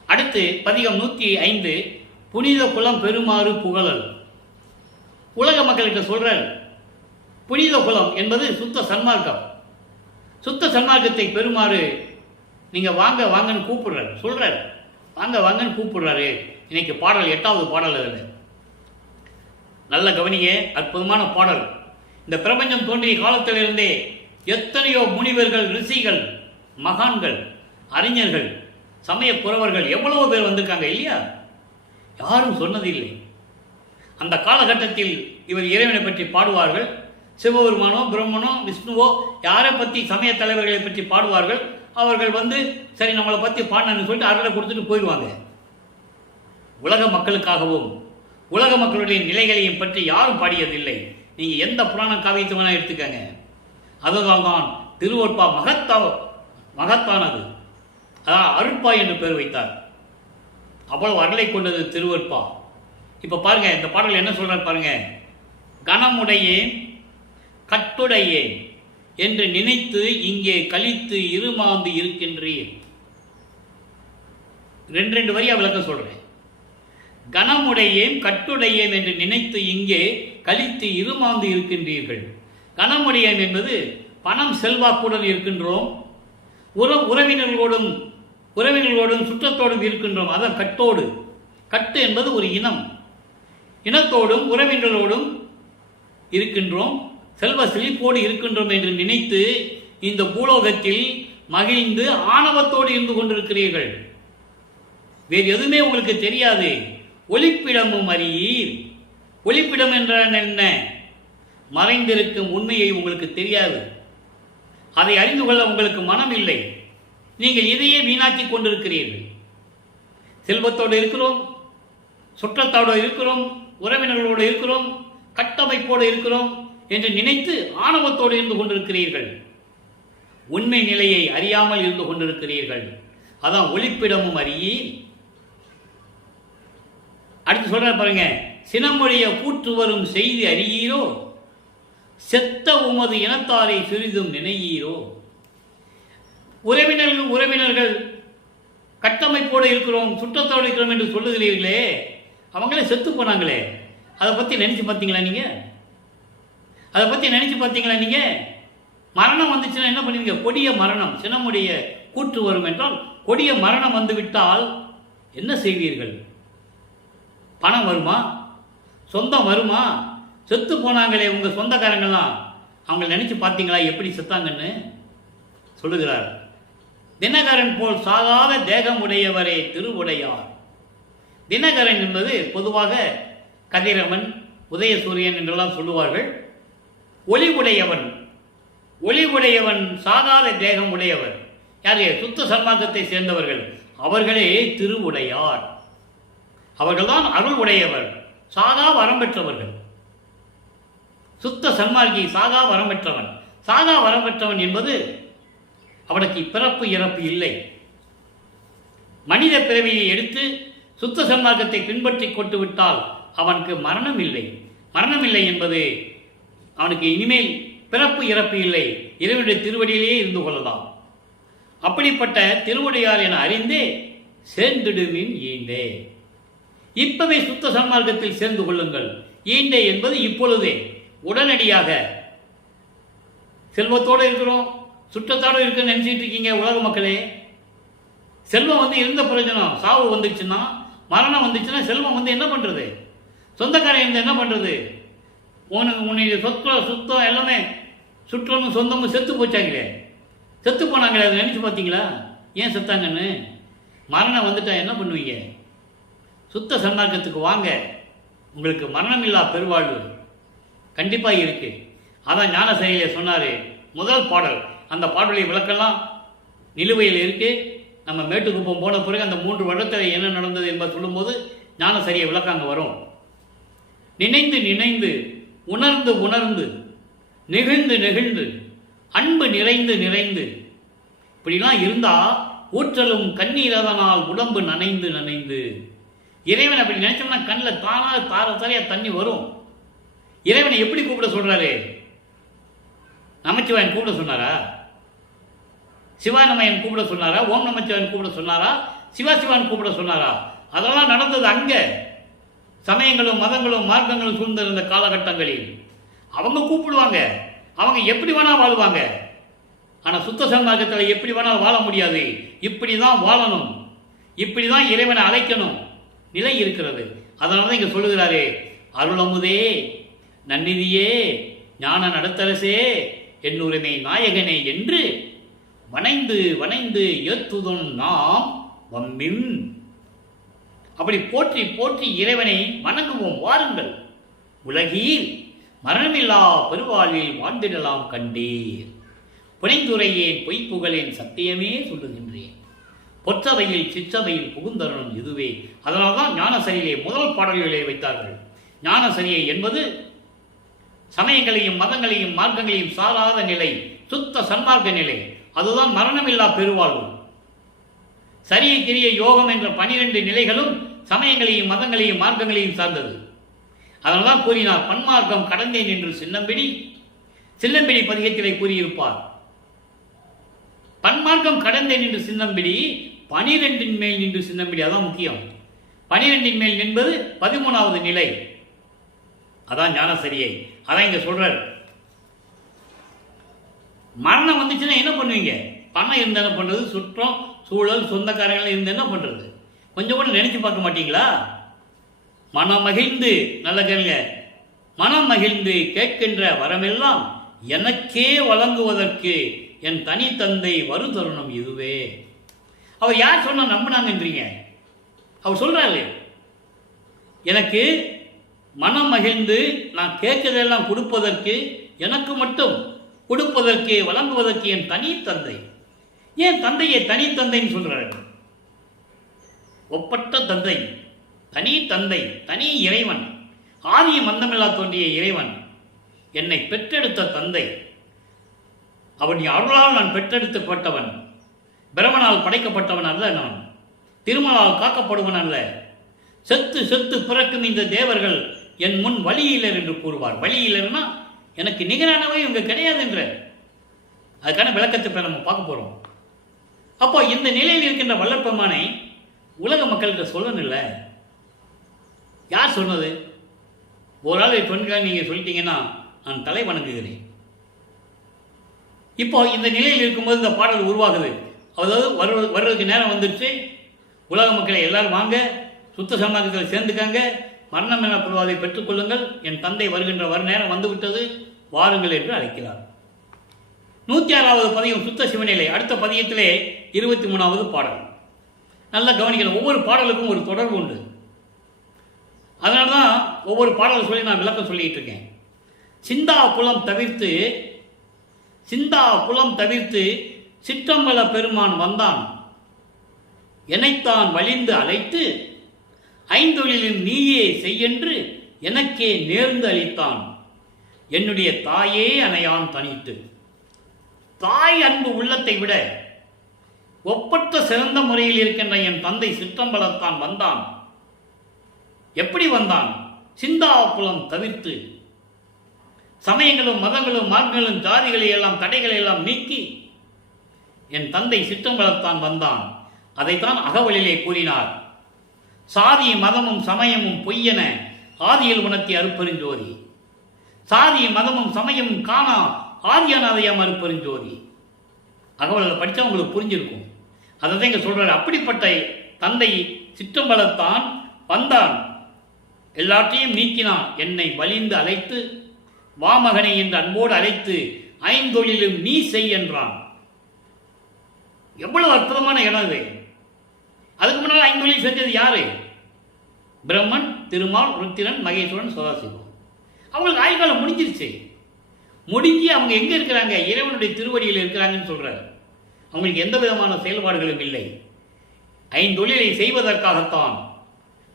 அடுத்து பதிகம் 105 புனித குலம் பெருமாறு புகழல். உலக மக்களுக்கு சொல்றார், புனித குலம் என்பது சுத்த சன்மார்க்கம். சுத்த சன்மார்க்கத்தை பெருமாறு நீங்க வாங்க வாங்கன்னு கூப்பிடுறாரு, சொல்றாரு. வாங்க வாங்கன்னு கூப்பிடுறாரு. இன்னைக்கு பாடல் 8வது பாடல். அதில் நல்ல கவனிங்க, அற்புதமான பாடல். இந்த பிரபஞ்சம் தோன்றிய காலத்திலிருந்தே எத்தனையோ முனிவர்கள், ரிஷிகள், மகான்கள், அறிஞர்கள், சமய புறவர்கள் எவ்வளவு பேர் வந்திருக்காங்க இல்லையா? யாரும் சொன்னதில்லை. அந்த காலகட்டத்தில் இவர் இறைவனை பற்றி பாடுவார்கள். சிவபெருமானோ, பிரம்மனோ, விஷ்ணுவோ யாரை பற்றி சமய தலைவர்களை பற்றி பாடுவார்கள். அவர்கள் வந்து சரி நம்மளை பற்றி பாடணும்னு சொல்லிட்டு அருளை கொடுத்துட்டு போயிடுவாங்க. உலக மக்களுக்காகவும் உலக மக்களுடைய நிலைகளையும் பற்றி யாரும் பாடியதில்லை. நீங்கள் எந்த புராண காவியத்தை வேணால் எடுத்துக்கங்க. அதனால் தான் திருவொற்பா மகத்தானது. அதான் அருட்பா என்று பெயர் வைத்தார். அவ்வளவு அருளை கொண்டது திருவொற்பா. இப்போ பாருங்க, இந்த பாடல் என்ன சொல்றார் பாருங்க. கணமுடையேன் கட்டுடையேன் என்று நினைத்து இங்கே கழித்து இருமாந்து இருக்கின்றீர். ரெண்டு வரியா விளக்க சொல்றேன். கணமுடையேன் கட்டுடையேன் என்று நினைத்து இங்கே கழித்து இருமாந்து இருக்கின்றீர்கள். கணமுடையேன் என்பது பணம் செல்வாக்குடன் இருக்கின்றோம், உறவினர்களோடும் சுற்றத்தோடும் இருக்கின்றோம். அதான் கட்டோடு. கட்டு என்பது ஒரு இனம். இனத்தோடும் உறவினர்களோடும் இருக்கின்றோம், செல்வ செழிப்போடு இருக்கின்றோம் என்று நினைத்து இந்த பூலோகத்தில் மகிழ்ந்து ஆணவத்தோடு இருந்து கொண்டிருக்கிறீர்கள். வேறு எதுவுமே உங்களுக்கு தெரியாது. ஒளிப்பிடமும் அறியீர். ஒளிப்பிடம் என்றால் என்ன? மறைந்திருக்கும் உண்மையை உங்களுக்கு தெரியாது. அதை அறிந்து கொள்ள உங்களுக்கு மனம் இல்லை. நீங்கள் இதையே வீணாக்கி கொண்டிருக்கிறீர்கள். செல்வத்தோடு இருக்கிறோம், சுற்றத்தோடு இருக்கிறோம், உறவினர்களோடு இருக்கிறோம், கட்டமைப்போடு இருக்கிறோம் என்று நினைத்து ஆணவத்தோடு இருந்து கொண்டிருக்கிறீர்கள். உண்மை நிலையை அறியாமல் இருந்து கொண்டிருக்கிறீர்கள். அதான் ஒளிப்பிடமும் அறியீர். அடுத்து சொல்ற பாருங்க. சினமொழிய கூற்று வரும் செய்தி அறியீரோ, செத்த உமது இனத்தாரை சிறிதும் நினையீரோ. உறவினர்கள் கட்டமைப்போடு இருக்கிறோம், சுற்றத்தோடு இருக்கிறோம் என்று சொல்லுகிறீர்களே, அவங்களே செத்து போனாங்களே, அதை பற்றி நினைச்சு பார்த்தீங்களா நீங்க? அதை பற்றி நினைச்சு பார்த்தீங்களா நீங்க? மரணம் வந்துச்சுன்னா என்ன பண்ணுவீங்க? கொடிய மரணம், சினமுடைய கூற்று வரும் என்றால் கொடிய மரணம் வந்து விட்டால் என்ன செய்வீர்கள்? பணம் வருமா? சொந்தம் வருமா? செத்து போனாங்களே உங்கள் சொந்தக்காரங்கள்லாம், அவங்க நினைச்சு பார்த்தீங்களா எப்படி செத்தாங்கன்னு சொல்லுகிறார். தினகரன் போல் சாகாத தேகம் உடையவரே திருவுடையார். தினகரன் என்பது பொதுவாக கதிரவன், உதயசூரியன் என்றெல்லாம் சொல்லுவார்கள். ஒளி உடையவன் சாகாத தேகம் உடையவர். யாரு? சுத்த சன்மார்க்கத்தை சேர்ந்தவர்கள். அவர்களே திருவுடையார். அவர்கள்தான் அருள் உடையவர், சாகா வரம் பெற்றவர்கள். சுத்த சன்மார்க்கி சாகா வரம் பெற்றவன். சாகா வரம் பெற்றவன் என்பது அவனுக்கு பிறப்பு இறப்பு இல்லை. மனித பிறவியை எடுத்து சுத்த சன்மார்க்கத்தை பின்பற்றி கொண்டு விட்டால் அவனுக்கு மரணம் இல்லை. மரணம் இல்லை என்பது அவனுக்கு இனிமேல் பிறப்பு இறப்பு இல்லை. இறைவனுடைய திருவடியிலேயே இருந்து கொள்ளலாம். அப்படிப்பட்ட திருவுடையார் என அறிந்தே சேர்ந்திடுமின் ஈண்டே. இப்பவே சுத்த சன்மார்க்கத்தில் சேர்ந்து கொள்ளுங்கள். ஈண்டே என்பது இப்பொழுதே, உடனடியாக. செல்வத்தோடு இருக்கிறோம், சுற்றத்தோடு இருக்குன்னு நினைச்சிட்டு இருக்கீங்க உலக மக்களே. செல்வம் இருந்த பிரயோஜனம். சாவு வந்துச்சுன்னா, மரணம் வந்துச்சுன்னா செல்வம் என்ன பண்றது? சொந்தக்காரன் இருந்தால் என்ன பண்றது? உன்னுடைய சுத்தம் எல்லாமே சுற்றமும் சொந்தமும் செத்து போச்சாங்களே, செத்து போனாங்களே. அதை நினைச்சு பார்த்தீங்களா ஏன் செத்தாங்கன்னு? மரணம் வந்துட்டா என்ன பண்ணுவீங்க? சுத்த சன்மார்க்கத்துக்கு வாங்க, உங்களுக்கு மரணமில்லா பெருவாழ்வு கண்டிப்பாக இருக்கு. அதான் ஞான சரியிலே சொன்னார். முதல் பாடல், அந்த பாடலை விளக்கெல்லாம் நிலுவையில் இருக்கு. நம்ம மேட்டுக்குப்பம் போன பிறகு அந்த 3 வருடத்தில் என்ன நடந்தது என்பதை சொல்லும்போது ஞான சரியை விளக்க அங்கே வரும். நினைந்து நினைந்து, உணர்ந்து உணர்ந்து, நெகிழ்ந்து நெகிழ்ந்து, அன்பு நிறைந்து நிறைந்து, இப்படிலாம் இருந்தா ஊற்றலும் கண்ணீர் அதனால் உடம்பு நனைந்து நனைந்து. இறைவன் அப்படி நினைச்சோம்னா கண்ணில் தானாக தாரையா தண்ணி வரும். இறைவனை எப்படி கூப்பிட சொல்றாரு? நமச்சிவாயன் கூப்பிட சொன்னாரா? சிவானமயன் கூப்பிட சொன்னாரா? ஓம் நமச்சிவாயன் கூப்பிட சொன்னாரா? சிவாசிவான் கூப்பிட சொன்னாரா? அதெல்லாம் நடந்தது அங்க. சமயங்களும் மதங்களும் மார்க்கங்களும் சூழ்ந்திருந்த காலகட்டங்களில் அவங்க கூப்பிடுவாங்க. அவங்க எப்படி வேணா வாழ்வாங்க. ஆனால் சுத்த சன்மார்க்கத்தில் எப்படி வேணாலும் வாழ முடியாது. இப்படி தான் வாழணும், இப்படி தான் இறைவனை அழைக்கணும் நிலை இருக்கிறது. அதனால தான் இங்கே சொல்லுகிறாரே, அருளமுதே நன்னிதியே ஞான நடத்தரசே என்னுரிமை நாயகனே என்று வணைந்து வணைந்து ஏத்துதும் நாம் வம்மின். அப்படி போற்றி போற்றி இறைவனை வணங்குவோம். வாருங்கள், உலகில் மரணமில்லா பெருவாழ்வில் வாழ்ந்திடலாம் கண்டீர். புனைந்துரையேன் பொய்ப்புகளேன் சத்தியமே சொல்லுகின்றேன். பொற்றவையில் சிற்றவையில் புகுந்தரணும் இதுவே. அதனால்தான் ஞானசரியிலே முதல் பாடல்களை வைத்தார்கள். ஞானசரியை என்பது சமயங்களையும் மதங்களையும் மார்க்கங்களையும் சாராத நிலை, சுத்த சன்மார்க்க நிலை. அதுதான் மரணமில்லா பெருவாழ்வு. சரிய கிரிய யோகம் என்ற 12 நிலைகளும் சமயங்களையும் மதங்களையும் மார்க்கங்களையும் சார்ந்தது. அதனால்தான் கூறினார், பன்மார்க்கம் கடந்தேன் என்று சின்னம்பிடி பதிகத்திலே கூறியிருப்பார். பன்மார்க்கம் கடந்தேன் என்று சின்னம்பிடி, 12 மேல் நின்று சின்னம்பிடி. அதான் முக்கியம். 12 மேல் நின்பது 13வது நிலை. அதான் ஞானசரியை. அதான் இங்க சொல்றார். மரணம் வந்துச்சுன்னா என்ன பண்ணுவீங்க? பணம் இருந்தா என்ன பண்றது? சுற்றம் சூழல் சொந்தக்காரங்கள் இருந்து என்ன பண்றது? கொஞ்சம் கூட நினைச்சு பார்க்க மாட்டீங்களா? மனம் மகிழ்ந்து, நல்ல கேளுங்க, மனம் மகிழ்ந்து கேட்கின்ற வரமெல்லாம் எனக்கே வழங்குவதற்கு என் தனி தந்தை வரும் தருணம் இதுவே. அவர் யார் சொன்னா நம்பினாங்கன்றீங்க? அவர் சொல்றாரு, எனக்கு மனம் மகிழ்ந்து நான் கேட்கறதெல்லாம் கொடுப்பதற்கு, எனக்கு மட்டும் கொடுப்பதற்கு வழங்குவதற்கு என் தனி தந்தை. ஏன் தந்தையை தனி தந்தைன்னு சொல்றாரு? ஒப்பற்ற தந்தை, தனி தந்தை, தனி இறைவன், ஆதிய மந்தமில்லா தோன்றிய இறைவன், என்னை பெற்றெடுத்த தந்தை. அவன் அருளால் நான் பெற்றெடுக்கப்பட்டவன், பிரமனால் படைக்கப்பட்டவன் அல்ல. நான் திருமலால் காக்கப்படுவன் அல்ல. செத்து செத்து பிறக்கும் இந்த தேவர்கள் என் முன் வழியிலர் என்று கூறுவார். வழியிலர்னா எனக்கு நிகரானவை இவங்க கிடையாது என்ற அதுக்கான விளக்கத்தை நம்ம பார்க்க போறோம். அப்போ இந்த நிலையில் இருக்கின்ற வல்லற்பெருமானை உலக மக்கள்கிட்ட சொல்லணும் இல்லை? யார் சொன்னது? ஒரு ஆள் பெண்களை நீங்க சொல்லிட்டீங்கன்னா நான் தலை வணங்குகிறேன். இப்போ இந்த நிலையில் இருக்கும்போது இந்த பாடல் உருவாகுது. அதாவது வர்றதுக்கு நேரம் வந்துருச்சு. உலக மக்களை எல்லாரும் வாங்க, சுத்த சன்மார்க்கத்தில் சேர்ந்துக்காங்க, மரணம் என பெறுவதை பெற்றுக்கொள்ளுங்கள், என் தந்தை வருகின்ற நேரம் வந்துவிட்டது, வாருங்கள் என்று அழைக்கிறார். 106வது பதியம் சுத்த சிவநிலை. அடுத்த பதியத்திலே 23வது பாடல். நல்லா கவனிக்கணும். ஒவ்வொரு பாடலுக்கும் ஒரு தொடர்பு உண்டு. அதனால தான் ஒவ்வொரு பாடல் சொல்லி நான் விளக்கம் சொல்லிட்டு இருக்கேன். சிந்தா புலம் தவிர்த்து சிற்றம்பல பெருமான் வந்தான், எனைத்தான் வலிந்து அழைத்து ஐந்தொழிலும் நீயே செய்யென்று எனக்கே நேர்ந்து அளித்தான், என்னுடைய தாயே அணையான் தனித்து. தாய் அன்பு உள்ளத்தை விட ஒப்பற்ற சிறந்த முறையில் இருக்கின்ற என் தந்தை சிற்றம்பலத்தான் வந்தான். எப்படி வந்தான்? சிந்தாப்புலம் தவிர்த்து, சமயங்களும் மதங்களும் மார்க்கங்களும் ஜாதிகளை எல்லாம் தடைகளை எல்லாம் நீக்கி என் தந்தை சிற்றம்பலத்தான் வந்தான். அதைத்தான் அகவலிலே கூறினார். சாதி மதமும் சமயமும் பொய்யென ஆதியில் உணர்த்தி அருட்பெருஞ்சோதி. சாதி மதமும் சமயமும் காணா ஆதியானாதையாம் அருட்பெருஞ்சோதி. அகவலில் படித்தா உங்களுக்கு புரிஞ்சிருக்கும். அதை தான் இங்கே சொல்கிறார். அப்படிப்பட்ட தந்தை சிற்றம்பலத்தான் வந்தான், எல்லாற்றையும் நீக்கினான், என்னை வலிந்து அழைத்து வாமகனை என்று அன்போடு அழைத்து ஐந்தொழிலும் நீ செய் என்றான். எவ்வளவு அற்புதமான இடம் இது. அதுக்கு முன்னால் ஐந்தொழில் செஞ்சது யாரு? பிரம்மன், திருமால், ருத்திரன், மகேஸ்வரன், சதாசிவம். அவங்களுக்கு ஆயுள்காலம் முடிஞ்சிருச்சு. முடிஞ்சு அவங்க எங்க இருக்கிறாங்க? இறைவனுடைய திருவடியில் இருக்கிறாங்கன்னு சொல்றாரு. அவங்களுக்கு எந்த விதமான செயல்பாடுகளும் இல்லை. ஐந்தொழிலை செய்வதற்காகத்தான்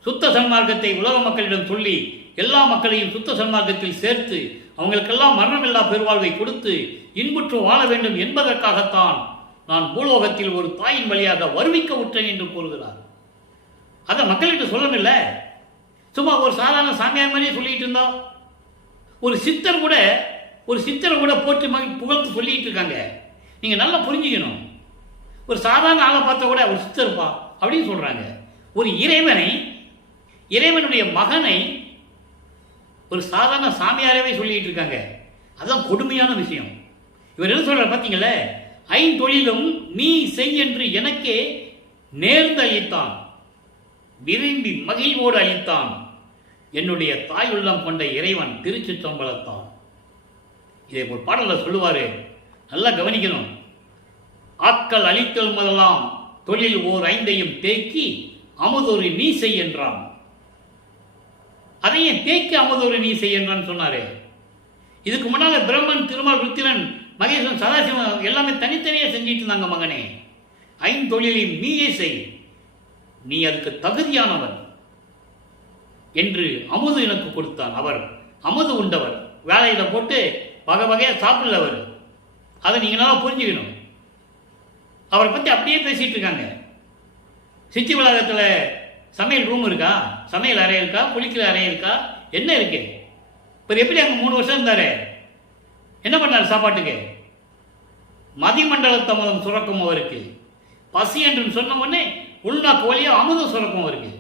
சுத்த சன்மார்க்கத்தை உலக மக்களிடம் சொல்லி எல்லா மக்களையும் சுத்த சன்மார்க்கத்தில் சேர்த்து அவங்களுக்கெல்லாம் மரணமில்லா பெருவாழ்வை கொடுத்து இன்புற்று வாழ வேண்டும் என்பதற்காகத்தான் நான் பூலோகத்தில் ஒரு தாயின் வழியாக வருவிக்க விட்டேன் என்று கூறுகிறார். அதை மக்கள்கிட்ட சொல்லணும்ல. சும்மா ஒரு சாதாரண சாமியார் மாதிரியே சொல்லிட்டு இருந்தா, ஒரு சித்தரை கூட போட்டு புகழ்ந்து சொல்லிட்டு இருக்காங்க. நீங்க நல்லா புரிஞ்சுக்கணும். ஒரு சாதாரண ஆளை பார்த்தா கூட ஒரு சித்தர்ப்பா அப்படின்னு சொல்றாங்க. ஒரு இறைவனுடைய மகனை ஒரு சாதாரண சாமியாரவே சொல்லிட்டு இருக்காங்க. அதுதான் கொடுமையான விஷயம். இவர் என்ன சொல்றார் பார்த்தீங்களா? ஐந்தொழிலும் நீ செய் என்று எனக்கே நேர்ந்து அளித்தான், விரும்பி மகிழ்வோடு அளித்தான் என்னுடைய தாய் உள்ளம் கொண்ட இறைவன் திருச்சிற்றம்பலத்தான். இதை ஒரு பாடல சொல்லுவாரு, நல்லா கவனிக்கணும். ஆட்கள் அழித்தல் முதலாம் தொழில் ஓர் ஐந்தையும் தேக்கி அமுதொரு நீ செய் என்றான். அதையே தேக்கி அமுதொரு நீ செய் என்றான்னு சொன்னாரு. இதுக்கு முன்னால பிரம்மன், திருமால், ருத்திரன், மகேஸ்வரன், சதாசிவம் எல்லாமே தனித்தனியே செஞ்சிட்டு இருந்தாங்க. மகனே, ஐந்தொழிலையும் நீயே செய், நீ அதுக்கு தகுதியானவன் என்று அமுது எனக்கு கொடுத்தான். அவர் அமுது உண்டவர், வேலையில போட்டு வகை வகையா சாப்பிடலவர். அதை நீங்க நல்லா புரிஞ்சுக்கணும். அவரை பத்தி அப்படியே பேசிட்டு இருக்காங்க. சித்தி வளாகத்தில் சமையல் ரூம் இருக்கா? சமையல் அறை இருக்கா? குளிக்கிற அறை இருக்கா? என்ன இருக்கு? இப்போ எப்படி அங்கே 3 வருஷம் இருந்தாரு? என்ன பண்ணார் சாப்பாட்டுக்கு? மதிமண்டலத்த அமுதம் சுரக்கும் அவருக்கு. பசி என்று சொன்ன உடனே உள்நாக்கு வழியா அமுதம் சுரக்கும் அவருக்கு.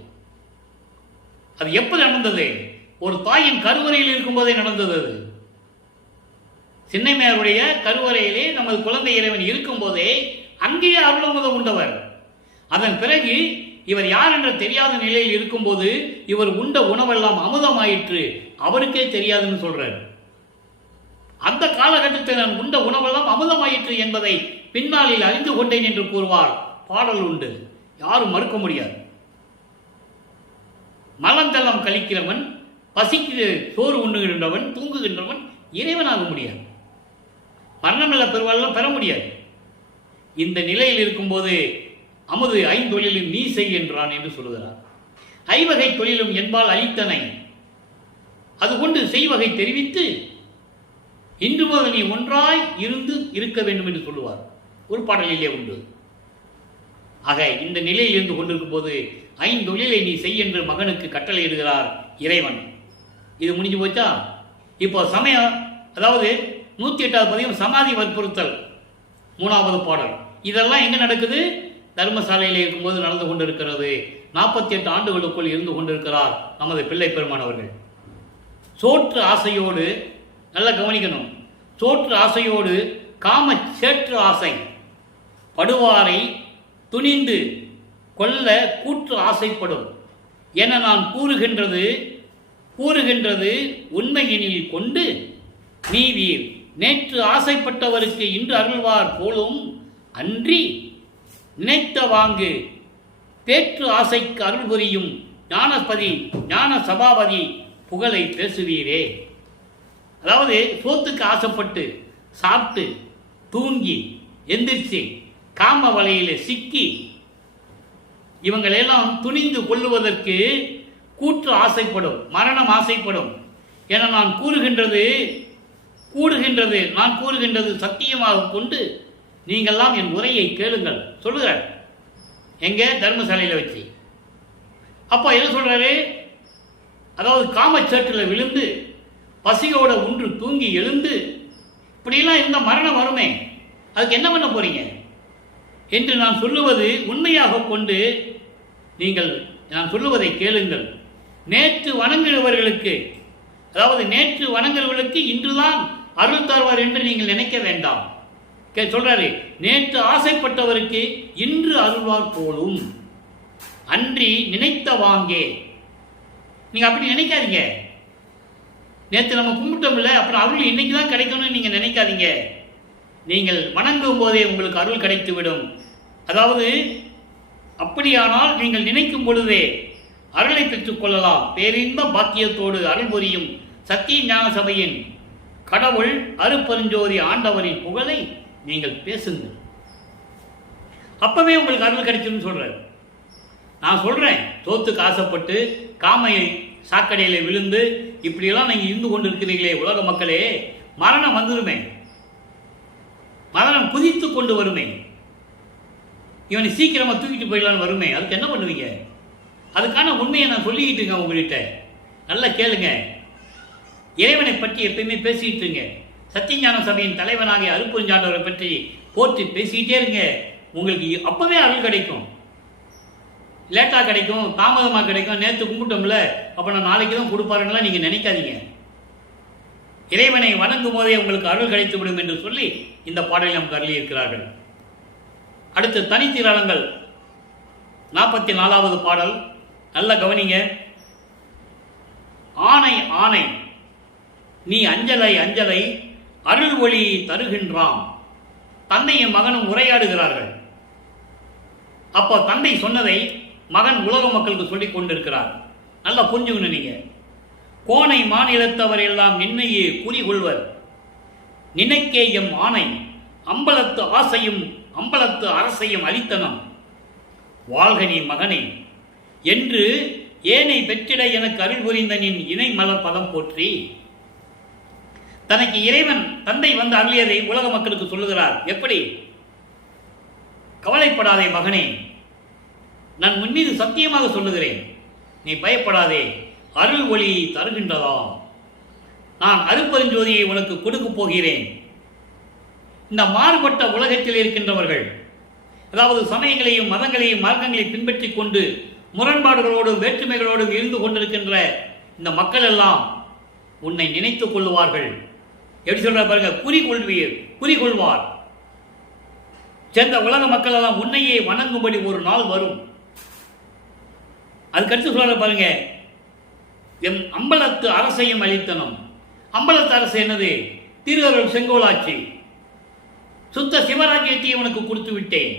அது எப்போ நடந்தது? ஒரு தாயின் கருவறையில் இருக்கும்போதே நடந்தது. அது சின்னைமையாருடைய கருவறையிலே நமது குழந்தை இறைவன் இருக்கும் போதே அங்கேயே அருளமுதம் உண்டவர். அதன் பிறகு இவர் யார் என்ற தெரியாத நிலையில் இருக்கும்போது இவர் உண்ட உணவெல்லாம் அமுதமாயிற்று, அவருக்கே தெரியாதுன்னு சொல்றார். அந்த காலகட்டத்தில் நான் உண்ட உணவெல்லாம் அமுதமாயிற்று என்பதை பின்னாளில் அறிந்து கொண்டேன் என்று கூறுவார். பாடல் உண்டு, யாரும் மறுக்க முடியாது. மலந்தளம் கழிக்கிறவன், பசிக்கு சோறு உண்ணுகின்றவன், தூங்குகின்றவன் இறைவனாக முடியாது. மரணமில்ல பெருவாழ்லாம் பெற முடியாது. இந்த நிலையில் இருக்கும்போது அமுது ஐந்தொழிலும் நீ செய் என்றான் என்று சொல்லுகிறார். ஐவகை தொழிலும் என்பால் அளித்தனை அது கொண்டு செய்வகை தெரிவித்து இன்று முதல் நீ ஒன்றாய் இருந்து இருக்க வேண்டும் என்று சொல்லுவார். ஒரு பாடலிலே உண்டு. ஆக இந்த நிலையில் இருந்து கொண்டிருக்கும் போது ஐந்தொழிலை நீ செய் என்று மகனுக்கு கட்டளையிடுகிறார் இறைவன். இது முடிஞ்சு போச்சா? இப்போ சமயம், அதாவது 108வது பதிகம் சமாதி வற்புறுத்தல் 3வது பாடல். இதெல்லாம் எங்க நடக்குது? தர்மசாலையில் இருக்கும்போது நடந்து கொண்டிருக்கிறது. 48 ஆண்டுகளுக்குள் இருந்து கொண்டிருக்கிறார் நமது பிள்ளை பெருமான் அவர்கள். சோற்று ஆசையோடு, நல்லா கவனிக்கணும், சோற்று ஆசையோடு காம சேற்று ஆசை படுவாரை துணிந்து கொல்ல கூற்று ஆசைப்படும் என நான் கூறுகின்றது உண்மையினில் கொண்டு நீவீர் நேற்று ஆசைப்பட்டவருக்கு இன்று அருள்வார் போலும் அன்றி நினைத்த வாங்கு பேற்று ஆசைக்கு அருள் புரியும் ஞான சபாபதி புகழை பேசுவீரே. அதாவது சோத்துக்கு ஆசைப்பட்டு சாப்பிட்டு தூங்கி எந்திரிச்சு காம வலையில சிக்கி இவங்களெல்லாம் துணிந்து கொள்ளுவதற்கு கூற்று ஆசைப்படும், மரணம் ஆசைப்படும் என நான் கூறுகின்றது சத்தியமாக கொண்டு நீங்கள்லாம் என் உரையை கேளுங்கள் சொல்லுகிறார். எங்க? தர்மசாலையில் வச்சு. அப்போ என்ன சொல்றாரு? அதாவது காமச்சேற்றில் விழுந்து பசியோட ஒன்று தூங்கி எழுந்து இப்படியெல்லாம் இந்த மரணம் வருமே, அதுக்கு என்ன பண்ண போறீங்க? என்று நான் சொல்லுவது உண்மையாக கொண்டு நீங்கள் நான் சொல்லுவதை கேளுங்கள். நேற்று வணங்குகிறவர்களுக்கு, அதாவது நேற்று வணங்குகிறவர்களுக்கு இன்றுதான் அருள் தருவார் என்று நீங்கள் நினைக்க வேண்டாம். சொல்றாரு, நேற்று ஆசைப்பட்டவருக்கு இன்று அருள்வார் போலும் அன்றி நினைத்த வாங்கே. நீங்க அப்படி நினைக்காதீங்க. நேற்று நம்ம கும்பிட்டோம்ல, அப்புறம் அருள் இன்னைக்கு தான் கிடைக்கணும்னு நீங்க நினைக்காதீங்க. நீங்கள் வணங்கும் போதே உங்களுக்கு அருள் கிடைத்துவிடும். அதாவது அப்படியானால் நீங்கள் நினைக்கும் பொழுதே அருளை பெற்றுக் கொள்ளலாம். பேரின்ப பாக்கியத்தோடு அருள் புரியும் சத்திய ஞான சபையின் கடவுள் அருப்பெருஞ்சோதி ஆண்டவரின் புகழை நீங்கள் பேசுங்கள். அப்பவே உங்களுக்கு அருள் கிடைச்சுன்னு சொல்றாரு. நான் சொல்றேன், தோத்துக்கு ஆசைப்பட்டு காமையை சாக்கடையில விழுந்து இப்படியெல்லாம் நீங்க இருந்து கொண்டு இருக்கிறீர்களே உலக மக்களே, மரணம் வந்துருமே, மரணம் குதித்து கொண்டு வருமே, இவனை சீக்கிரமா தூக்கிட்டு போயிடலான்னு வருமே, அதுக்கு என்ன பண்ணுவீங்க? அதுக்கான உண்மையை நான் சொல்லிக்கிட்டு இருக்கேன் உங்கள்கிட்ட. நல்லா கேளுங்க. இறைவனை பற்றி எப்பயுமே பேசிக்கிட்டு இருங்க. சத்தியஞான சபையின் தலைவனாகிய அருட்பெருஞ்சாண்டவரை பற்றி போற்றி பேசிக்கிட்டே இருங்க. உங்களுக்கு அப்பவே அருள் கிடைக்கும். லேட்டாக கிடைக்கும், தாமதமாக கிடைக்கும். நேற்று கும்பிட்டோம்ல, அப்போ நான் நாளைக்கு தான் கொடுப்பாருன்னா நீங்கள் நினைக்காதீங்க. இறைவனை வணங்கும் போதே உங்களுக்கு அருள் கிடைத்து விடும் என்று சொல்லி இந்த பாடலை நமக்கு அருளி இருக்கிறார்கள். அடுத்து தனித்திரளங்கள் 44வது பாடல். நல்ல கவனிங்க. ஆணை ஆணை நீ அஞ்சலை அஞ்சலை அருள் ஒளி தருகின்றாம். தந்தையும் மகனும் உரையாடுகிறார்கள். அப்போ தந்தை சொன்னதை மகன் உலக மக்களுக்கு சொல்லிக் கொண்டிருக்கிறார். நல்லா புரிஞ்சுக்கணும் நீங்க. கோணை மாநிலத்தவர் எல்லாம் நின்னையே குறிகொள்வர், நினைக்கே எம் ஆணை அம்பலத்து ஆசையும் அம்பலத்து அரசையும் அளித்தனம். வாழ்கனி மகனை என்று ஏனை பெற்றிட எனக்கு அருள் புரிந்தனின் இணை மலர் பதம் போற்றி. தனக்கு இறைவன் தந்தை வந்து அருளியதை உலக மக்களுக்கு சொல்லுகிறார். எப்படி? கவலைப்படாதே மகனே, நான் முன்மீது சத்தியமாக சொல்லுகிறேன், நீ பயப்படாதே, அருள் ஒளி தருகின்றதாம். நான் அருட்பெருஞ்சோதியை உனக்கு கொடுக்க போகிறேன். இந்த மாறுபட்ட உலகத்தில் இருக்கின்றவர்கள், அதாவது சமயங்களையும் மதங்களையும் மார்க்கங்களையும் பின்பற்றி கொண்டு முரண்பாடுகளோடும் வேற்றுமைகளோடும் இருந்து கொண்டிருக்கின்ற இந்த மக்கள் எல்லாம் உன்னை நினைத்துக் கொள்வார்கள். எப்படி சொல்ற பாருங்க, குறிகொள்வார். சேர்ந்த உலக மக்கள் எல்லாம் உன்னையே வணங்கும்படி ஒரு நாள் வரும். அதுக்கடுத்து சொல்ற பாருங்க, எம் அம்பலத்து அரசையும் அளித்தனம். அம்பலத்து அரசு என்னது? திருவருள் செங்கோலாட்சி. சுத்த சிவராஜ்யத்தையும் உனக்கு கொடுத்து விட்டேன்,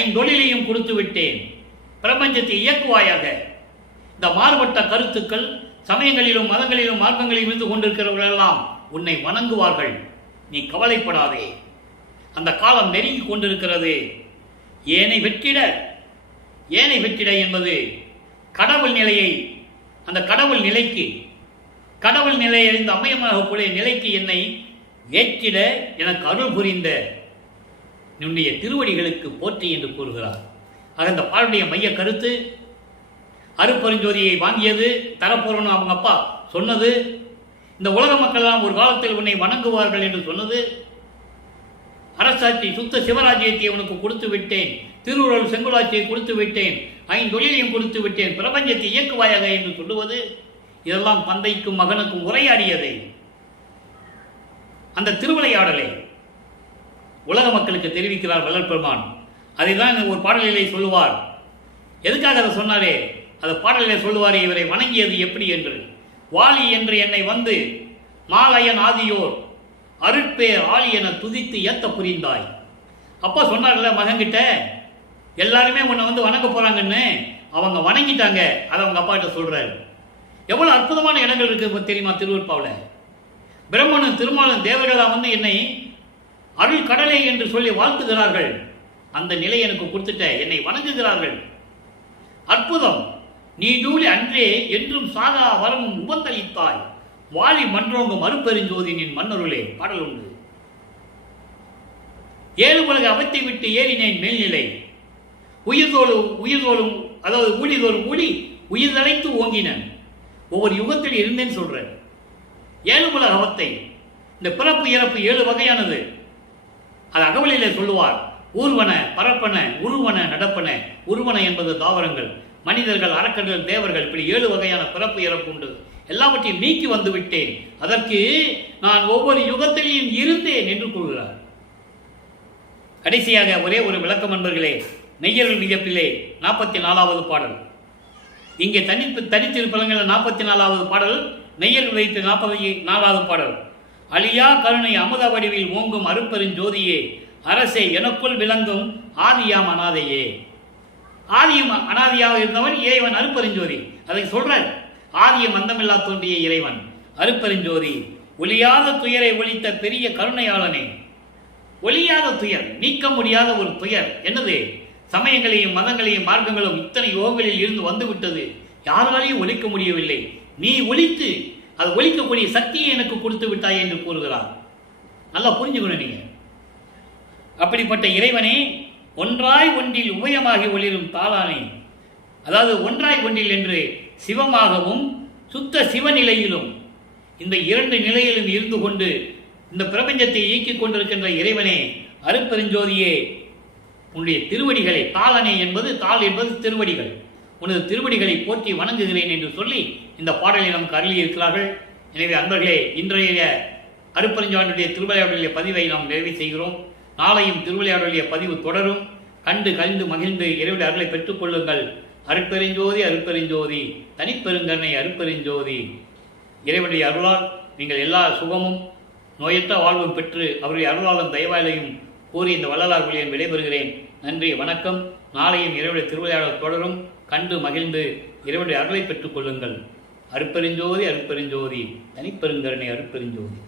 ஐந்தொழிலையும் கொடுத்து விட்டேன், பிரபஞ்சத்தை இயக்குவாயாக. இந்த மாறுபட்ட கருத்துக்கள் சமயங்களிலும் மதங்களிலும் மார்க்கங்களிலும் இருந்து கொண்டிருக்கிறவர்கள் எல்லாம் உன்னை வணங்குவார்கள். நீ கவலைப்படாதே, அந்த காலம் நெருங்கி கொண்டிருக்கிறது. ஏனை வெற்றிட, ஏனை வெற்றிட என்பது கடவுள் நிலையை, அந்த கடவுள் நிலைக்கு, கடவுள் நிலையை அறிந்த அம்மையமாகக்கூடிய நிலைக்கு என்னை ஏற்றிட எனக்கு அருள் புரிந்த உன்னுடைய திருவடிகளுக்கு போற்றி என்று கூறுகிறார். ஆக இந்த பாடலுடைய மைய கருத்து, அருட்பெருஞ்சோதியை வாங்கியது தரப்போறன்னு அவங்க அப்பா சொன்னது, இந்த உலக மக்கள் ஒரு காலத்தில் உன்னை வணங்குவார்கள் என்று சொன்னது, அரசாட்சி சுத்த சிவராஜ்யத்தை உனக்கு கொடுத்து விட்டேன், திருவுருள் செங்கோலாட்சியை கொடுத்து விட்டேன், ஐந்தொழிலையும் கொடுத்து விட்டேன், பிரபஞ்சத்தை இயக்குவாயாக என்று சொல்லுவது, இதெல்லாம் தந்தைக்கும் மகனுக்கும் உரையாடியதை, அந்த திருவிளையாடலை உலக மக்களுக்கு தெரிவிக்கிறார் வள்ளற்பெருமான். அதை தான் ஒரு பாடலிலே சொல்லுவார். எதுக்காக அதை சொன்னாரே, அந்த பாடலிலே சொல்லுவார், இவரை வணங்கியது எப்படி என்று. வாலி என்று என்னை வந்து மாலயன் ஆதியோர் அருட்பேர் ஆலி என துதித்து ஏத்த புரிந்தாய். அப்பா சொன்னார்ல மகன்கிட்ட, எல்லாருமே உன்னை வந்து வணங்க போறாங்கன்னு அவங்க வணங்கிட்டாங்க. அதை அவங்க அப்பா கிட்ட சொல்றாரு. எவ்வளவு அற்புதமான இடங்கள் இருக்கு தெரியுமா திருவருட்பாவில். பிரம்மனும் திருமாலும் தேவர்களாக வந்து என்னை அருள் கடலை என்று சொல்லி வாழ்த்துகிறார்கள். அந்த நிலை எனக்கு கொடுத்துட்ட, என்னை வணங்குகிறார்கள். அற்புதம். நீ தூளி அன்றே என்றும் சாதா வரமும் உபந்தளித்தாய், வாலி மன்றோங்கும் அருட்பெருஞ்சோதியின் மன்னருளே. பாடல் உண்டு. ஏழு உலக அவத்தை விட்டு ஏறினேன் மேல்நிலை, உயிர்தோளும் அதாவது ஊழிதோறும் ஊழி உயிர்தழைத்து ஓங்கினன். ஒவ்வொரு யுகத்தில் இருந்தேன்னு சொல்றேன். ஏழு உலக அவத்தை, இந்த பிறப்பு இறப்பு 7 வகையானது. அது அகவலிலே சொல்லுவார். ஊர்வன, பரப்பன, உருவன, நடப்பன. உருவன என்பது தாவரங்கள், மனிதர்கள், அரக்கர்கள், தேவர்கள், இப்படி 7 வகையான பிறப்பு இறப்பு உண்டு. எல்லாவற்றையும் நீக்கி வந்து விட்டேன், அதற்கு நான் ஒவ்வொரு யுகத்திலையும் இருந்தேன் என்று கூறுகிறார். கடைசியாக ஒரே ஒரு விளக்கம் நண்பர்களே. மெய்யர்கள் வியப்பிலே 44வது பாடல். இங்கே தனித்திருப்பதங்கள் 44வது பாடல், மெய்யர்கள் வைத்து 44வது பாடல். அழியா கருணை அமுத வடிவில் ஓங்கும் அருப்பெருஞ்சோதியே, அரசே எனக்குள் விளங்கும் ஆதியாம் அனாதையே. ஆதியம் அனாதியாக இருந்தவன் இறைவன் அருப்பெருஞ்சோதி. அதை சொல்றார். ஆதியம் அந்தமில்லா தோன்றிய இறைவன் அருப்பெருஞ்சோதி, ஒளியாத துயரை ஒழித்த பெரிய கருணையாளனே. ஒளியாத துயர், நீக்க முடியாத ஒரு துயர் என்னது? சமயங்களையும் மதங்களையும் மார்க்கங்களும் இத்தனை யோகங்களில் இருந்து வந்துவிட்டது, யாராலையும் ஒழிக்க முடியவில்லை. நீ ஒழித்து அது ஒழிக்கக்கூடிய சக்தியை எனக்கு கொடுத்து விட்டாய் என்று கூறுகிறார். நல்லா புரிஞ்சுக்கணும் நீங்க. அப்படிப்பட்ட இறைவனே, ஒன்றாய் ஒன்றில் உபயமாகி ஒளிரும் தாளானே. அதாவது ஒன்றாய் ஒன்றில் என்று சிவமாகவும் சுத்த சிவநிலையிலும் இந்த 2 நிலையிலும் இருந்து கொண்டு இந்த பிரபஞ்சத்தை இயக்கிக் கொண்டிருக்கின்ற இறைவனே, அருப்பெருஞ்சோதியே, உன்னுடைய திருவடிகளை, தாளனே என்பது, தாள் என்பது திருவடிகள், உனது திருவடிகளை போற்றி வணங்குகிறேன் என்று சொல்லி இந்த பாடலை நமக்கு அருளி இருக்கிறார்கள். எனவே அன்பர்களே, இன்றைய அருப்பெருஞ்சோதியுடைய திருவிளையாடலுடைய பதிவை நாம் நிறைவு செய்கிறோம். நாளையும் திருவிளையாடலுடைய பதிவு தொடரும். கண்டு கழிந்து மகிழ்ந்து இறைவனுடைய அருளை பெற்றுக் கொள்ளுங்கள். அருப்பெருஞ்சோதி, அருப்பெருஞ்சோதி, தனிப்பெருங்கருணை அருப்பெருஞ்சோதி. இறைவனுடைய அருளால் நீங்கள் எல்லா சுகமும் நோயற்ற வாழ்வும் பெற்று அவருடைய அருளாலும் தயவாலையும் கூறி இந்த வள்ளலார் வழியில் விடைபெறுகிறேன். நன்றி, வணக்கம். நாளையும் இறைவனுடைய திருவிளையாடல் தொடரும். கண்டு மகிழ்ந்து இறைவனுடைய அருளை பெற்றுக் கொள்ளுங்கள். அருப்பெருஞ்சோதி, அருப்பெருஞ்சோதி, தனிப்பெருங்கருணை அருப்பெருஞ்சோதி.